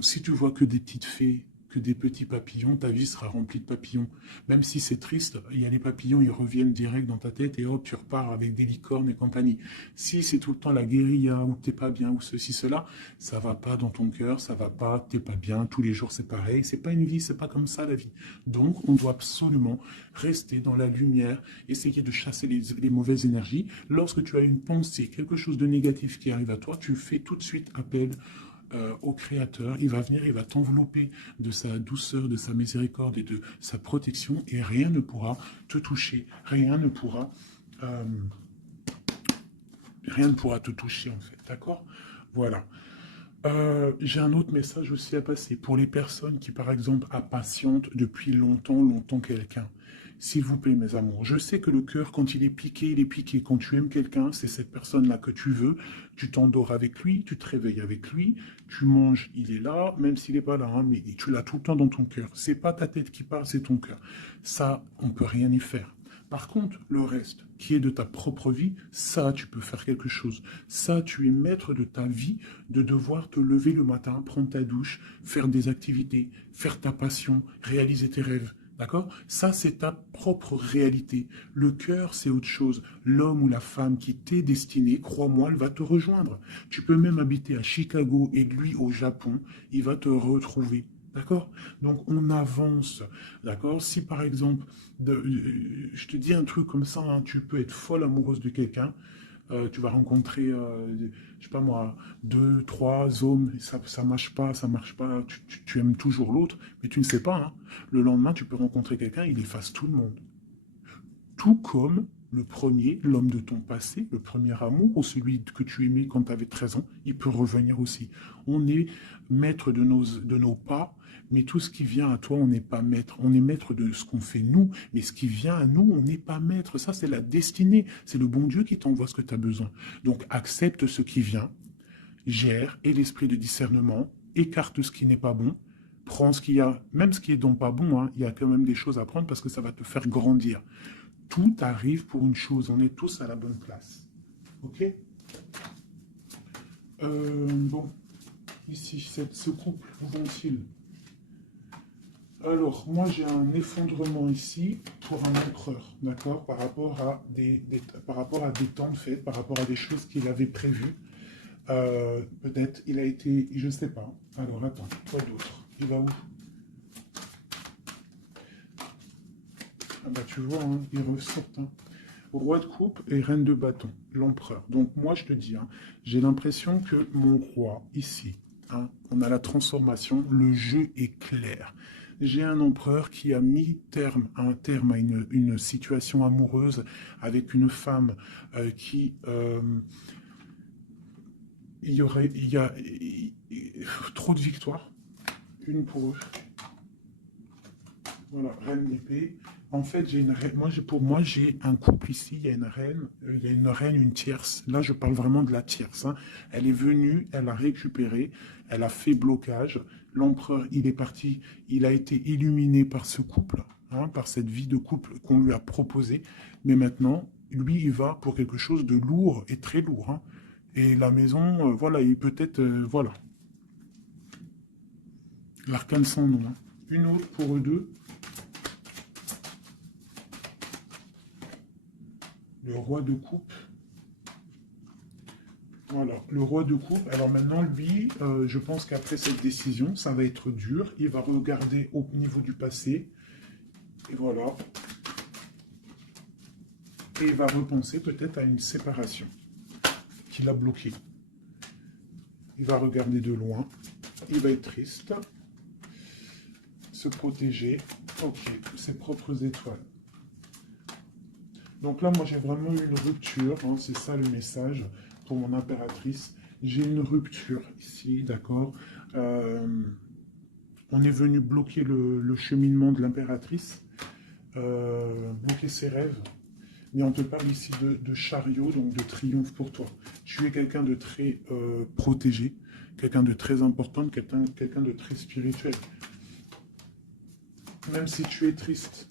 Si tu vois que des petites fées, que des petits papillons, ta vie sera remplie de papillons. Même si c'est triste, il y a les papillons, ils reviennent direct dans ta tête et hop, tu repars avec des licornes et compagnie. Si c'est tout le temps la guérilla, ou t'es pas bien, ou ceci, cela, ça va pas dans ton cœur, ça va pas, t'es pas bien, tous les jours c'est pareil, c'est pas une vie, c'est pas comme ça la vie. Donc on doit absolument rester dans la lumière, essayer de chasser les mauvaises énergies. Lorsque tu as une pensée, quelque chose de négatif qui arrive à toi, tu fais tout de suite appel au Créateur, il va venir, il va t'envelopper de sa douceur, de sa miséricorde et de sa protection, et rien ne pourra te toucher, euh, rien ne pourra te toucher en fait, d'accord? Voilà. J'ai un autre message aussi à passer pour les personnes qui, par exemple, impatientent depuis longtemps quelqu'un. S'il vous plaît, mes amours, je sais que le cœur, quand il est piqué, il est piqué. Quand tu aimes quelqu'un, c'est cette personne-là que tu veux. Tu t'endors avec lui, tu te réveilles avec lui, tu manges, il est là, même s'il n'est pas là, hein, mais tu l'as tout le temps dans ton cœur. C'est pas ta tête qui parle, c'est ton cœur. Ça, on peut rien y faire. Par contre, le reste, qui est de ta propre vie, ça, tu peux faire quelque chose. Ça, tu es maître de ta vie, de devoir te lever le matin, prendre ta douche, faire des activités, faire ta passion, réaliser tes rêves. D'accord? Ça, c'est ta propre réalité. Le cœur, c'est autre chose. L'homme ou la femme qui t'est destiné, crois-moi, elle va te rejoindre. Tu peux même habiter à Chicago et lui au Japon, il va te retrouver. D'accord? Donc on avance. D'accord? Si par exemple, je te dis un truc comme ça, hein, tu peux être folle amoureuse de quelqu'un, tu vas rencontrer, je sais pas moi, deux, trois hommes, ça marche pas, tu aimes toujours l'autre, mais tu ne sais pas, hein. Le lendemain, tu peux rencontrer quelqu'un, il efface tout le monde. Tout comme le premier, l'homme de ton passé, le premier amour, ou celui que tu aimais quand tu avais 13 ans, il peut revenir aussi. On est maître de nos pas, mais tout ce qui vient à toi, on n'est pas maître. On est maître de ce qu'on fait nous, mais ce qui vient à nous, on n'est pas maître. Ça, c'est la destinée. C'est le bon Dieu qui t'envoie ce que tu as besoin. Donc, accepte ce qui vient, gère, et l'esprit de discernement, écarte ce qui n'est pas bon, prends ce qu'il y a, même ce qui est donc pas bon, hein, il y a quand même des choses à prendre parce que ça va te faire grandir. Tout arrive pour une chose, on est tous à la bonne place. Ok? Bon, ici, ce couple, où vont-ils? Alors, moi j'ai un effondrement ici pour un empereur, d'accord, par rapport à par rapport à des temps de fête, par rapport à des choses qu'il avait prévues. Peut-être il a été, je sais pas. Alors attends, quoi d'autre? Il va où? Ah bah tu vois, hein, il ressort. Hein. Roi de coupe et reine de bâton, l'empereur. Donc moi je te dis, hein, j'ai l'impression que mon roi, ici, hein, on a la transformation, le jeu est clair. J'ai un empereur qui a mis un terme à une situation amoureuse avec une femme qui... il y a trop de victoires, une pour eux. Voilà, reine d'épée. En fait, j'ai une reine. Pour moi, j'ai un couple ici. Il y a une reine, une tierce. Là, je parle vraiment de la tierce. Hein. Elle est venue, elle a récupéré, elle a fait blocage. L'empereur, il est parti. Il a été illuminé par ce couple, hein, par cette vie de couple qu'on lui a proposée. Mais maintenant, lui, il va pour quelque chose de lourd et très lourd. Hein. Et la maison, voilà, il peut-être, voilà. L'arcane sans nom. Hein. Une autre pour eux deux. Le roi de coupe Voilà, le roi de coupe. Alors maintenant, lui, je pense qu'après cette décision, ça va être dur. Il va regarder au niveau du passé. Et voilà. Et il va repenser peut-être à une séparation qui l'a bloqué. Il va regarder de loin. Il va être triste. Se protéger. Ok, ses propres étoiles. Donc là, moi, j'ai vraiment eu une rupture. Hein, c'est ça le message pour mon impératrice. J'ai une rupture ici, d'accord. On est venu bloquer le cheminement de l'impératrice, bloquer ses rêves. Mais on te parle ici de chariot, donc de triomphe pour toi. Tu es quelqu'un de très protégé, quelqu'un de très important, quelqu'un de très spirituel. Même si tu es triste,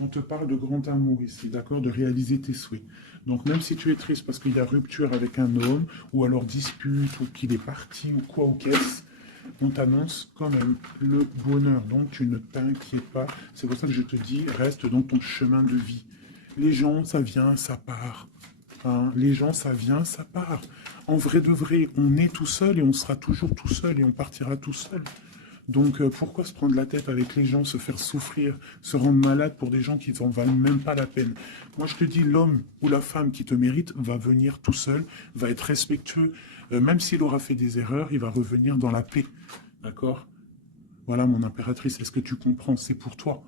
on te parle de grand amour ici, d'accord, de réaliser tes souhaits. Donc même si tu es triste parce qu'il y a rupture avec un homme, ou alors dispute, ou qu'il est parti, ou quoi ou qu'est-ce, on t'annonce quand même le bonheur. Donc tu ne t'inquiètes pas. C'est pour ça que je te dis, reste dans ton chemin de vie. Les gens, ça vient, ça part. Hein, les gens, ça vient, ça part. En vrai de vrai, on est tout seul et on sera toujours tout seul et on partira tout seul. Donc pourquoi se prendre la tête avec les gens, se faire souffrir, se rendre malade pour des gens qui n'en valent même pas la peine? Moi je te dis, l'homme ou la femme qui te mérite va venir tout seul, va être respectueux, même s'il aura fait des erreurs, il va revenir dans la paix. D'accord? Voilà mon impératrice, est-ce que tu comprends? C'est pour toi.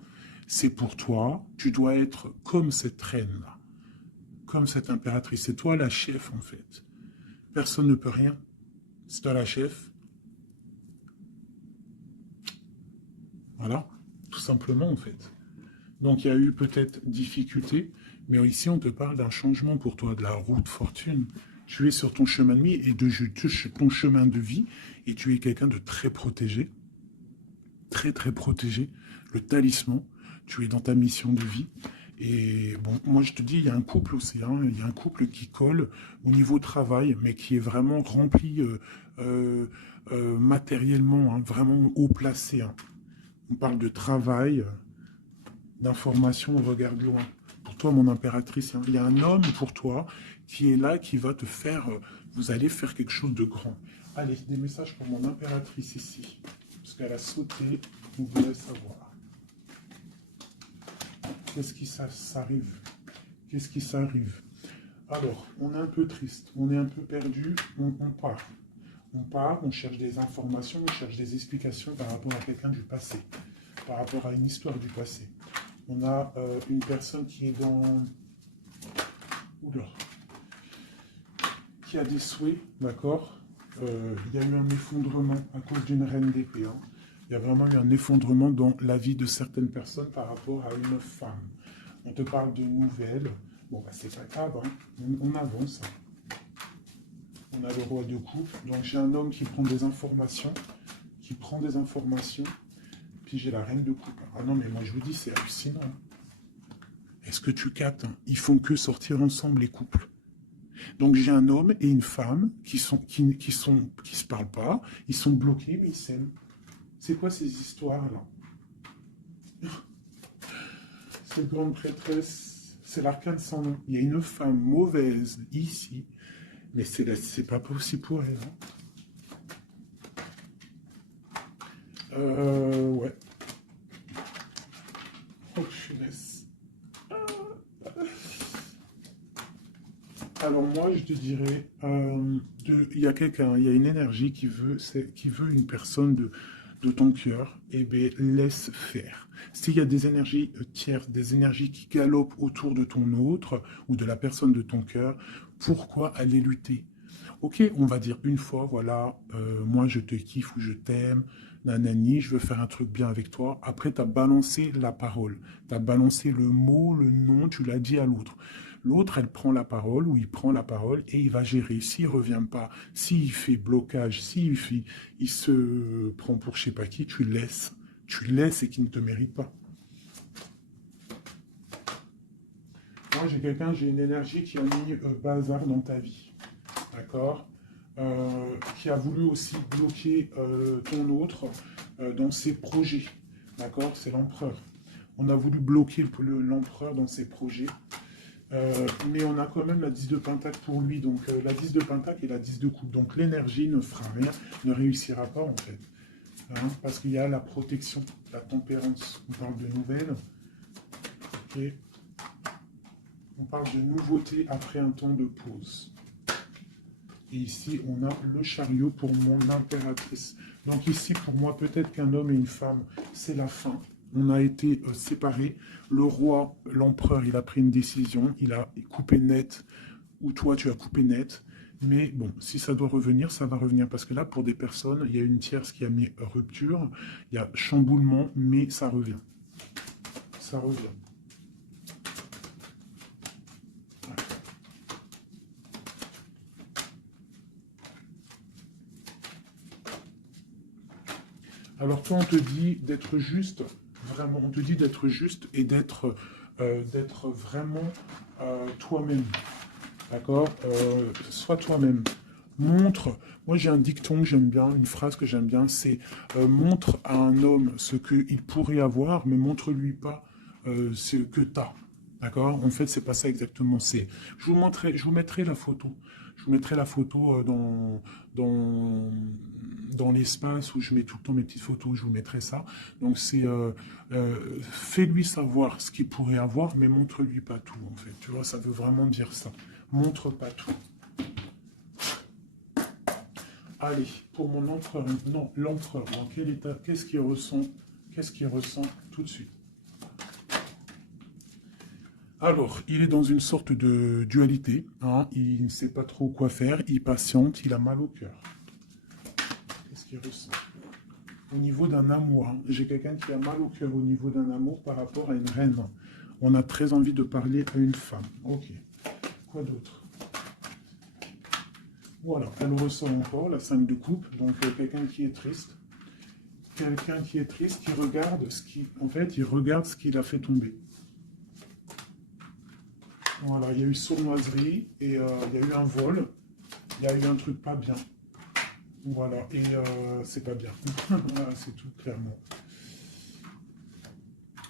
C'est pour toi, tu dois être comme cette reine-là, comme cette impératrice. C'est toi la chef en fait. Personne ne peut rien. C'est toi la chef. Voilà, tout simplement en fait. Donc il y a eu peut-être difficulté, mais ici on te parle d'un changement pour toi, de la route fortune. Tu es sur ton chemin de vie et ton chemin de vie et tu es quelqu'un de très protégé, très très protégé. Le talisman, tu es dans ta mission de vie. Et bon, moi je te dis, il y a un couple aussi, hein, il y a un couple qui colle au niveau travail, mais qui est vraiment rempli matériellement, hein, vraiment haut placé. Hein. On parle de travail, d'information, on regarde loin. Pour toi, mon impératrice, hein, il y a un homme pour toi qui est là, qui va te faire, vous allez faire quelque chose de grand. Allez, des messages pour mon impératrice ici, parce qu'elle a sauté, vous voulez savoir. Qu'est-ce qui s'arrive? Qu'est-ce qui s'arrive? Alors, on est un peu triste, on est un peu perdu, on part. On part, on cherche des informations, on cherche des explications par rapport à quelqu'un du passé, par rapport à une histoire du passé. On a une personne qui est dans... Oula. Qui a des souhaits, d'accord. Il y a eu un effondrement à cause d'une reine d'épée. Hein. Il y a vraiment eu un effondrement dans la vie de certaines personnes par rapport à une femme. On te parle de nouvelles. Bon, bah, c'est pas grave, hein. On avance. On a le roi de coupe. Donc j'ai un homme qui prend des informations, puis j'ai la reine de coupe. Ah non, mais moi je vous dis, c'est hallucinant. Est-ce que tu captes? Ils font que sortir ensemble, les couples. Donc j'ai un homme et une femme qui se parlent pas, ils sont bloqués, mais ils s'aiment. C'est quoi ces histoires-là? Cette grande prêtresse, c'est l'arcane sans nom. Il y a une femme mauvaise ici, mais c'est pas possible pour elle. Hein. Ouais. Oh, punaise. Alors moi, je te dirais, il y a quelqu'un, il y a une énergie qui veut une personne de ton cœur, et bien laisse faire. S'il y a des énergies tierces, des énergies qui galopent autour de ton autre ou de la personne de ton cœur, pourquoi aller lutter? Ok, on va dire une fois, voilà, moi je te kiffe ou je t'aime, nanani, je veux faire un truc bien avec toi. Après, tu as balancé la parole, tu as balancé le mot, le nom, tu l'as dit à l'autre. L'autre, elle prend la parole ou il prend la parole et il va gérer. S'il ne revient pas, s'il fait blocage, il se prend pour je sais pas qui, tu laisses. Tu laisses et qu'il ne te mérite pas. Moi, j'ai une énergie qui a mis bazar dans ta vie. D'accord, qui a voulu aussi bloquer ton autre dans ses projets. D'accord, c'est l'empereur. On a voulu bloquer l'empereur dans ses projets. Mais on a quand même la 10 de pentacle pour lui. Donc la 10 de pentacle et la 10 de coupe. Donc l'énergie ne fera rien, ne réussira pas en fait. Hein, parce qu'il y a la protection, la tempérance. On parle de nouvelles. Ok. On parle de nouveauté après un temps de pause. Et ici, on a le chariot pour mon impératrice. Donc ici, pour moi, peut-être qu'un homme et une femme, c'est la fin. On a été séparés. Le roi, l'empereur, il a pris une décision. Il a coupé net, ou toi, tu as coupé net. Mais bon, si ça doit revenir, ça va revenir. Parce que là, pour des personnes, il y a une tierce qui a mis rupture. Il y a chamboulement, mais ça revient. Ça revient. Alors toi, on te dit d'être juste, vraiment, on te dit d'être juste et d'être vraiment toi-même. D'accord. Sois toi-même. Montre, moi j'ai un dicton que j'aime bien, une phrase que j'aime bien, c'est montre à un homme ce qu'il pourrait avoir, mais montre-lui pas ce que tu as. D'accord. En fait, c'est pas ça exactement. Je vous mettrai la photo. Je vous mettrai la photo dans, dans l'espace où je mets tout le temps mes petites photos, je vous mettrai ça. Donc c'est fais-lui savoir ce qu'il pourrait avoir, mais montre-lui pas tout en fait. Tu vois, ça veut vraiment dire ça. Montre pas tout. Allez, pour mon empereur, non, l'empereur, dans quel état, qu'est-ce qu'il ressent tout de suite? Alors, il est dans une sorte de dualité, hein, il ne sait pas trop quoi faire, il patiente, il a mal au cœur. Qu'est-ce qu'il ressent? Au niveau d'un amour, hein, j'ai quelqu'un qui a mal au cœur au niveau d'un amour par rapport à une reine. On a très envie de parler à une femme. Ok. Quoi d'autre? Voilà, elle ressent encore la 5 de coupe, donc quelqu'un qui est triste. Quelqu'un qui est triste, qui regarde ce qui, en fait, il regarde ce qu'il a fait tomber. Voilà, il y a eu sournoiserie et il y a eu un vol. Il y a eu un truc pas bien. Voilà, et c'est pas bien. Voilà, c'est tout clairement.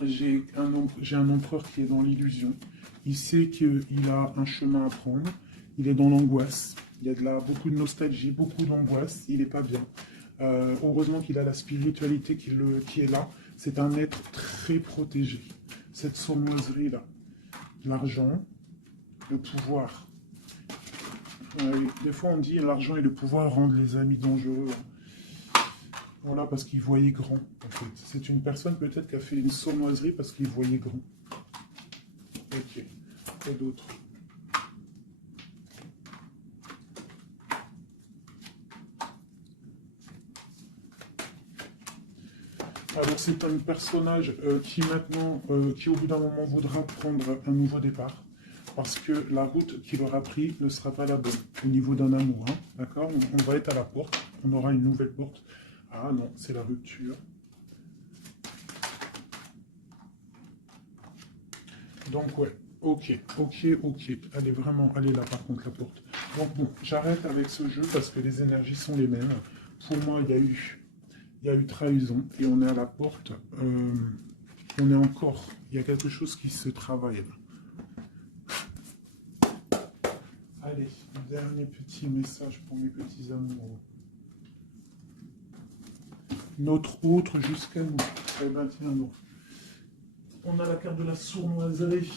J'ai un empereur qui est dans l'illusion. Il sait qu'il a un chemin à prendre. Il est dans l'angoisse. Il y a beaucoup de nostalgie, beaucoup d'angoisse. Il n'est pas bien. Heureusement qu'il a la spiritualité qui est là. C'est un être très protégé. Cette sournoiserie-là. L'argent, le pouvoir. Des fois, on dit l'argent et le pouvoir rendent les amis dangereux. Voilà, parce qu'il voyait grand, en fait. C'est une personne peut-être qui a fait une sournoiserie parce qu'il voyait grand. Ok. Et d'autres. Alors c'est un personnage qui maintenant, qui au bout d'un moment voudra prendre un nouveau départ. Parce que la route qu'il aura prise ne sera pas la bonne au niveau d'un amour. Hein, d'accord, on va être à la porte, on aura une nouvelle porte. Ah non, c'est la rupture. Donc ouais, ok. Elle est vraiment, elle est là par contre la porte. Donc bon, j'arrête avec ce jeu parce que les énergies sont les mêmes. Pour moi, il y a eu trahison et on est à la porte. On est encore, il y a quelque chose qui se travaille là. Allez, dernier petit message pour mes petits amoureux. Notre autre jusqu'à nous. Eh ben tiens, non. On a la carte de la sournoiserie.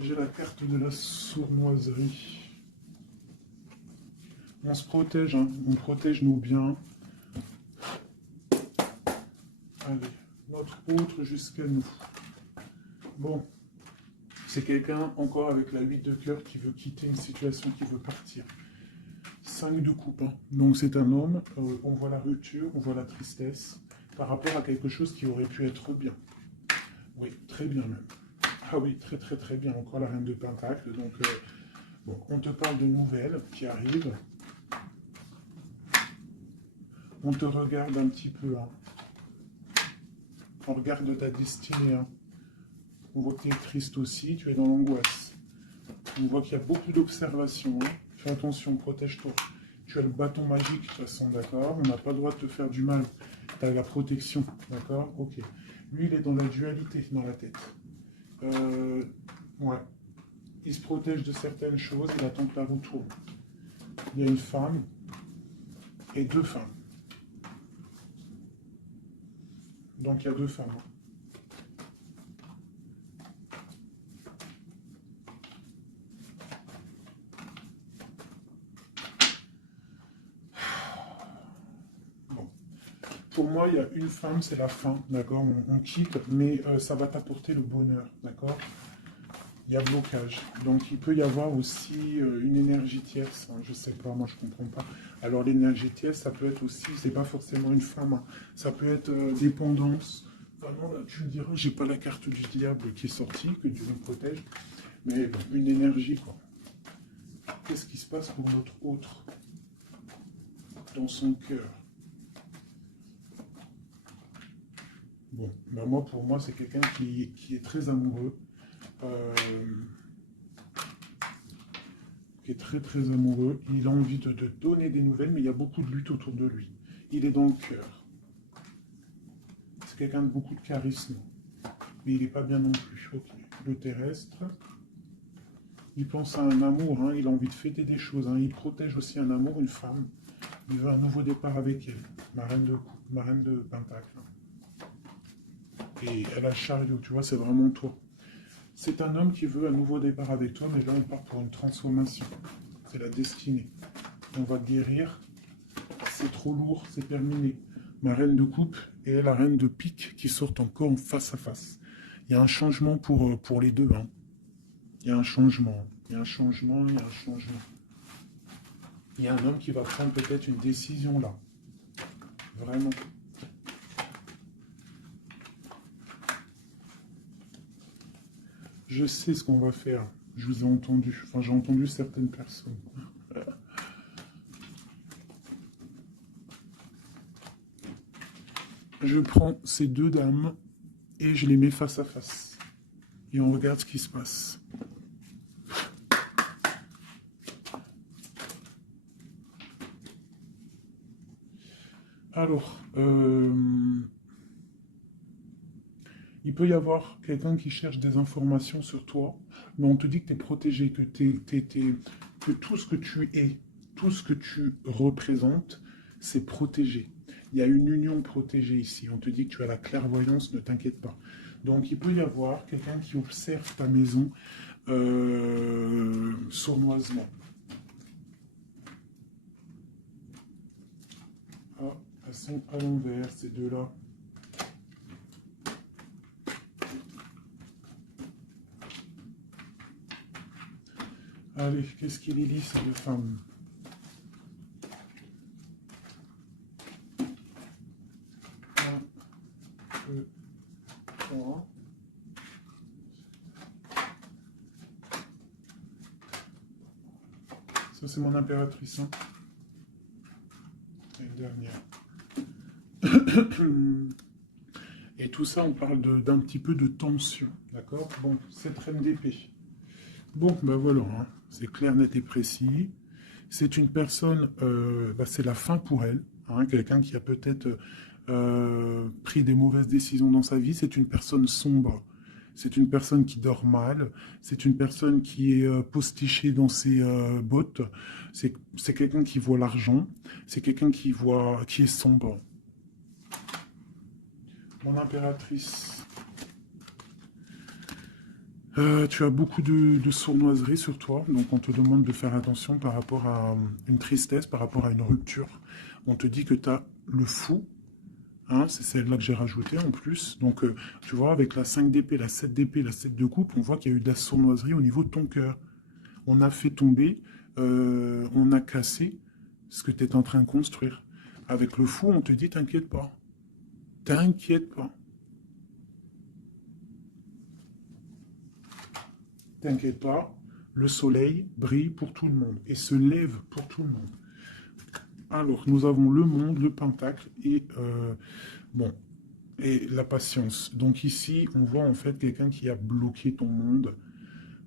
J'ai la carte de la sournoiserie. On se protège, hein. On protège nos biens. Allez, notre autre jusqu'à nous. Bon, c'est quelqu'un encore avec la 8 de cœur qui veut quitter une situation, qui veut partir. 5 de coupe, hein. Donc c'est un homme, on voit la rupture, on voit la tristesse par rapport à quelque chose qui aurait pu être bien. Oui, très bien même. Ah oui, très bien. Encore la reine de Pentacle. Donc, bon, on te parle de nouvelles qui arrivent. On te regarde un petit peu. Hein. On regarde ta destinée. Hein. On voit que tu es triste aussi, tu es dans l'angoisse. On voit qu'il y a beaucoup d'observations. Hein. Fais attention, protège-toi. Tu as le bâton magique, de toute façon, d'accord? On n'a pas le droit de te faire du mal. Tu as la protection, d'accord? Ok. Lui, il est dans la dualité dans la tête. Euh, ouais. Il se protège de certaines choses, il attend que la roue tourne. Il y a une femme et deux femmes. Donc il y a deux femmes. Bon. Pour moi, il y a une femme, c'est la fin, d'accord, on quitte, mais ça va t'apporter le bonheur, d'accord. Il y a blocage. Donc il peut y avoir aussi une énergie tierce, hein, je sais pas, moi je comprends pas. Alors l'énergie tierce, ça peut être aussi, c'est pas forcément une femme, hein, ça peut être dépendance. Vraiment, là, tu me diras, j'ai pas la carte du diable qui est sortie, que Dieu nous protège, mais bon, une énergie, quoi. Qu'est-ce qui se passe pour notre autre dans son cœur? Bon, ben moi, pour moi, c'est quelqu'un qui est très amoureux, euh, qui est très très amoureux. Il a envie de donner des nouvelles, mais il y a beaucoup de lutte autour de lui. Il est dans le cœur. C'est quelqu'un de beaucoup de charisme, mais il n'est pas bien non plus. Ok. Le terrestre, il pense à un amour, hein, il a envie de fêter des choses. Hein, il protège aussi un amour, une femme. Il veut un nouveau départ avec elle, ma reine de Pentacle. Et elle a le chariot, tu vois, c'est vraiment toi. C'est un homme qui veut un nouveau départ avec toi, mais là on part pour une transformation. C'est la destinée. On va guérir. C'est trop lourd, c'est terminé. Ma reine de coupe et la reine de pique qui sortent encore en face à face. Il y a un changement pour les deux. Hein. Il y a un changement. Il y a un changement, il y a un changement. Il y a un homme qui va prendre peut-être une décision là. Vraiment. Je sais ce qu'on va faire. Je vous ai entendu. Enfin, j'ai entendu certaines personnes. Je prends ces deux dames et je les mets face à face. Et on regarde ce qui se passe. Alors, il peut y avoir quelqu'un qui cherche des informations sur toi, mais on te dit que tu es protégé, que tout ce que tu es, tout ce que tu représentes, c'est protégé. Il y a une union protégée ici. On te dit que tu as la clairvoyance, ne t'inquiète pas. Donc il peut y avoir quelqu'un qui observe ta maison sournoisement. Ah, elles sont à l'envers, ces deux-là. Allez, qu'est-ce qu'il est lisse de femme? Un, deux, trois. Ça, c'est mon impératrice. Hein. Et une dernière. Et tout ça, on parle d'un petit peu de tension. D'accord. Bon, cette reine d'épée. Bon, ben voilà. Hein. C'est clair, net et précis. C'est une personne, c'est la fin pour elle. Hein, quelqu'un qui a peut-être pris des mauvaises décisions dans sa vie. C'est une personne sombre. C'est une personne qui dort mal. C'est une personne qui est postichée dans ses bottes. C'est quelqu'un qui voit l'argent. C'est quelqu'un qui est sombre. Mon impératrice. Tu as beaucoup de sournoiserie sur toi, donc on te demande de faire attention par rapport à une tristesse, par rapport à une rupture. On te dit que tu as le fou, hein, c'est celle-là que j'ai rajoutée en plus. Donc tu vois, avec la 5 d'épée, la 7 d'épée, la 7 de coupe, on voit qu'il y a eu de la sournoiserie au niveau de ton cœur. On a fait tomber, on a cassé ce que tu es en train de construire. Avec le fou, on te dit t'inquiète pas. T'inquiète pas. T'inquiète pas, le soleil brille pour tout le monde et se lève pour tout le monde. Alors, nous avons le monde, le pentacle et bon et la patience. Donc ici, on voit en fait quelqu'un qui a bloqué ton monde.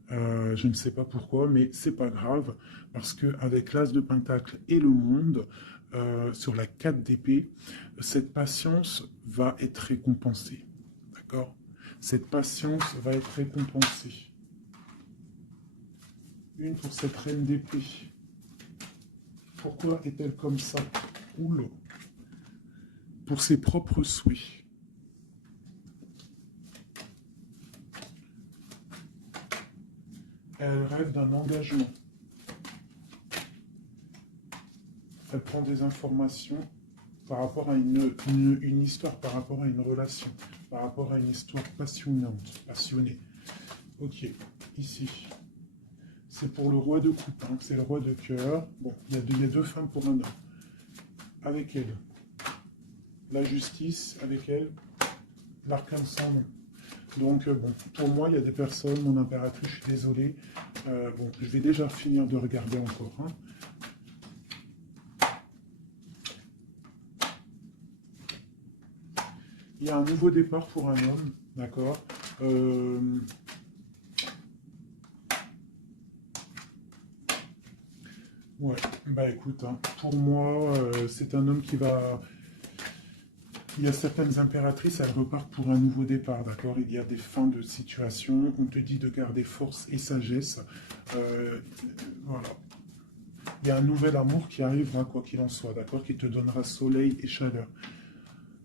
Je ne sais pas pourquoi, mais c'est pas grave parce que avec l'as de pentacle et le monde sur la 4 d'épée, cette patience va être récompensée. D'accord? Cette patience va être récompensée. Une pour cette reine d'épée. Pourquoi est-elle comme ça? Oula. Pour ses propres souhaits. Elle rêve d'un engagement. Elle prend des informations par rapport à une histoire, par rapport à une relation, par rapport à une histoire passionnée. Ok, ici. C'est pour le roi de coupe, hein, c'est le roi de cœur. Bon, il y a deux femmes pour un homme. Avec elle, la justice, avec elle, l'arcane sans nom. Donc, bon, pour moi, il y a des personnes, mon impératrice, je suis désolé. Bon, je vais déjà finir de regarder encore. Hein. Il y a un nouveau départ pour un homme, d'accord. Ouais, bah écoute, hein, pour moi, c'est un homme qui va... Il y a certaines impératrices, elles repartent pour un nouveau départ, d'accord. Il y a des fins de situation, on te dit de garder force et sagesse. Voilà. Il y a un nouvel amour qui arrivera, quoi qu'il en soit, d'accord, qui te donnera soleil et chaleur.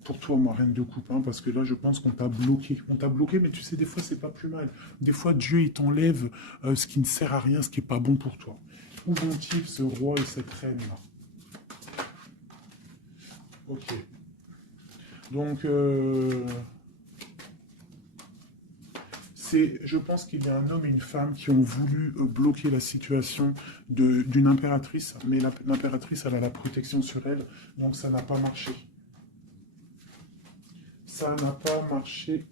Pour toi, ma reine de coupe, hein, parce que là, je pense qu'on t'a bloqué. On t'a bloqué, mais tu sais, des fois, c'est pas plus mal. Des fois, Dieu, il t'enlève ce qui ne sert à rien, ce qui n'est pas bon pour toi. Où vont-ils, ce roi et cette reine-là? Ok. Donc, je pense qu'il y a un homme et une femme qui ont voulu bloquer la situation d'une impératrice, mais l'impératrice, elle a la protection sur elle, donc ça n'a pas marché. Ça n'a pas marché.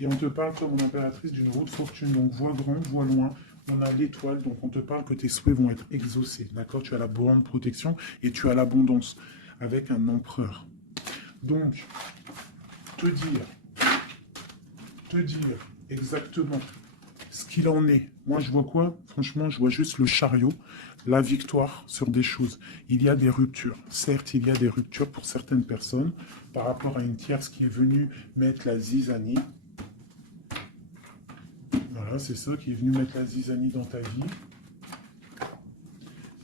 Et on te parle comme une impératrice d'une roue de fortune, donc vois grand, vois loin. On a l'étoile, donc on te parle que tes souhaits vont être exaucés, d'accord? Tu as la bonne protection et tu as l'abondance avec un empereur. Donc, te dire exactement ce qu'il en est. Moi, je vois quoi? Franchement, je vois juste le chariot, la victoire sur des choses. Il y a des ruptures. Certes, il y a des ruptures pour certaines personnes par rapport à une tierce qui est venue mettre la zizanie. Voilà, c'est ça, qui est venu mettre la zizanie dans ta vie.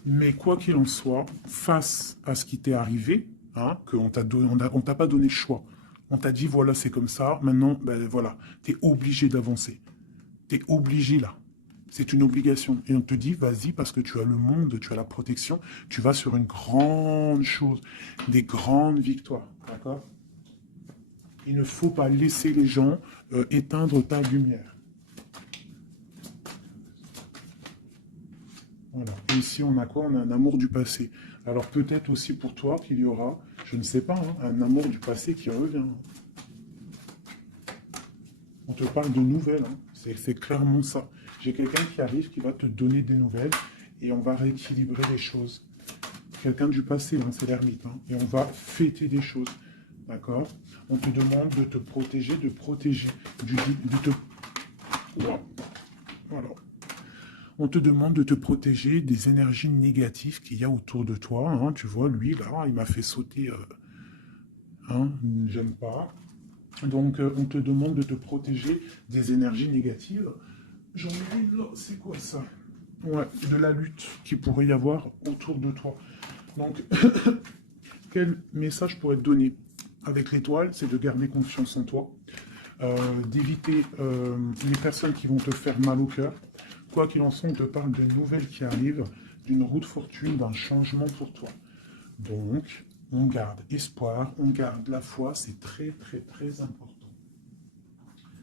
Mais quoi qu'il en soit, face à ce qui t'est arrivé, hein, qu'on t'a pas donné le choix. On t'a dit, voilà, c'est comme ça. Maintenant, ben voilà, tu es obligé d'avancer. Tu es obligé là. C'est une obligation. Et on te dit, vas-y, parce que tu as le monde, tu as la protection, tu vas sur une grande chose, des grandes victoires. D'accord? Il ne faut pas laisser les gens éteindre ta lumière. Voilà. Et ici, on a quoi? On a un amour du passé. Alors peut-être aussi pour toi qu'il y aura, je ne sais pas, hein, un amour du passé qui revient. On te parle de nouvelles, hein. C'est clairement ça. J'ai quelqu'un qui arrive, qui va te donner des nouvelles, et on va rééquilibrer les choses. Quelqu'un du passé, hein, c'est l'ermite, hein, et on va fêter des choses. D'accord? On te demande de te protéger, Voilà. On te demande de te protéger des énergies négatives qu'il y a autour de toi. Hein. Tu vois, lui, là, il m'a fait sauter. Hein, j'aime pas. Donc, on te demande de te protéger des énergies négatives. J'en ai une là, c'est quoi ça? Ouais, de la lutte qu'il pourrait y avoir autour de toi. Donc, quel message pourrait te donner avec l'étoile? C'est de garder confiance en toi, d'éviter les personnes qui vont te faire mal au cœur. Quoi qu'il en soit, on te parle de nouvelles qui arrivent, d'une roue de fortune, d'un changement pour toi. Donc, on garde espoir, on garde la foi, c'est très, très, très important.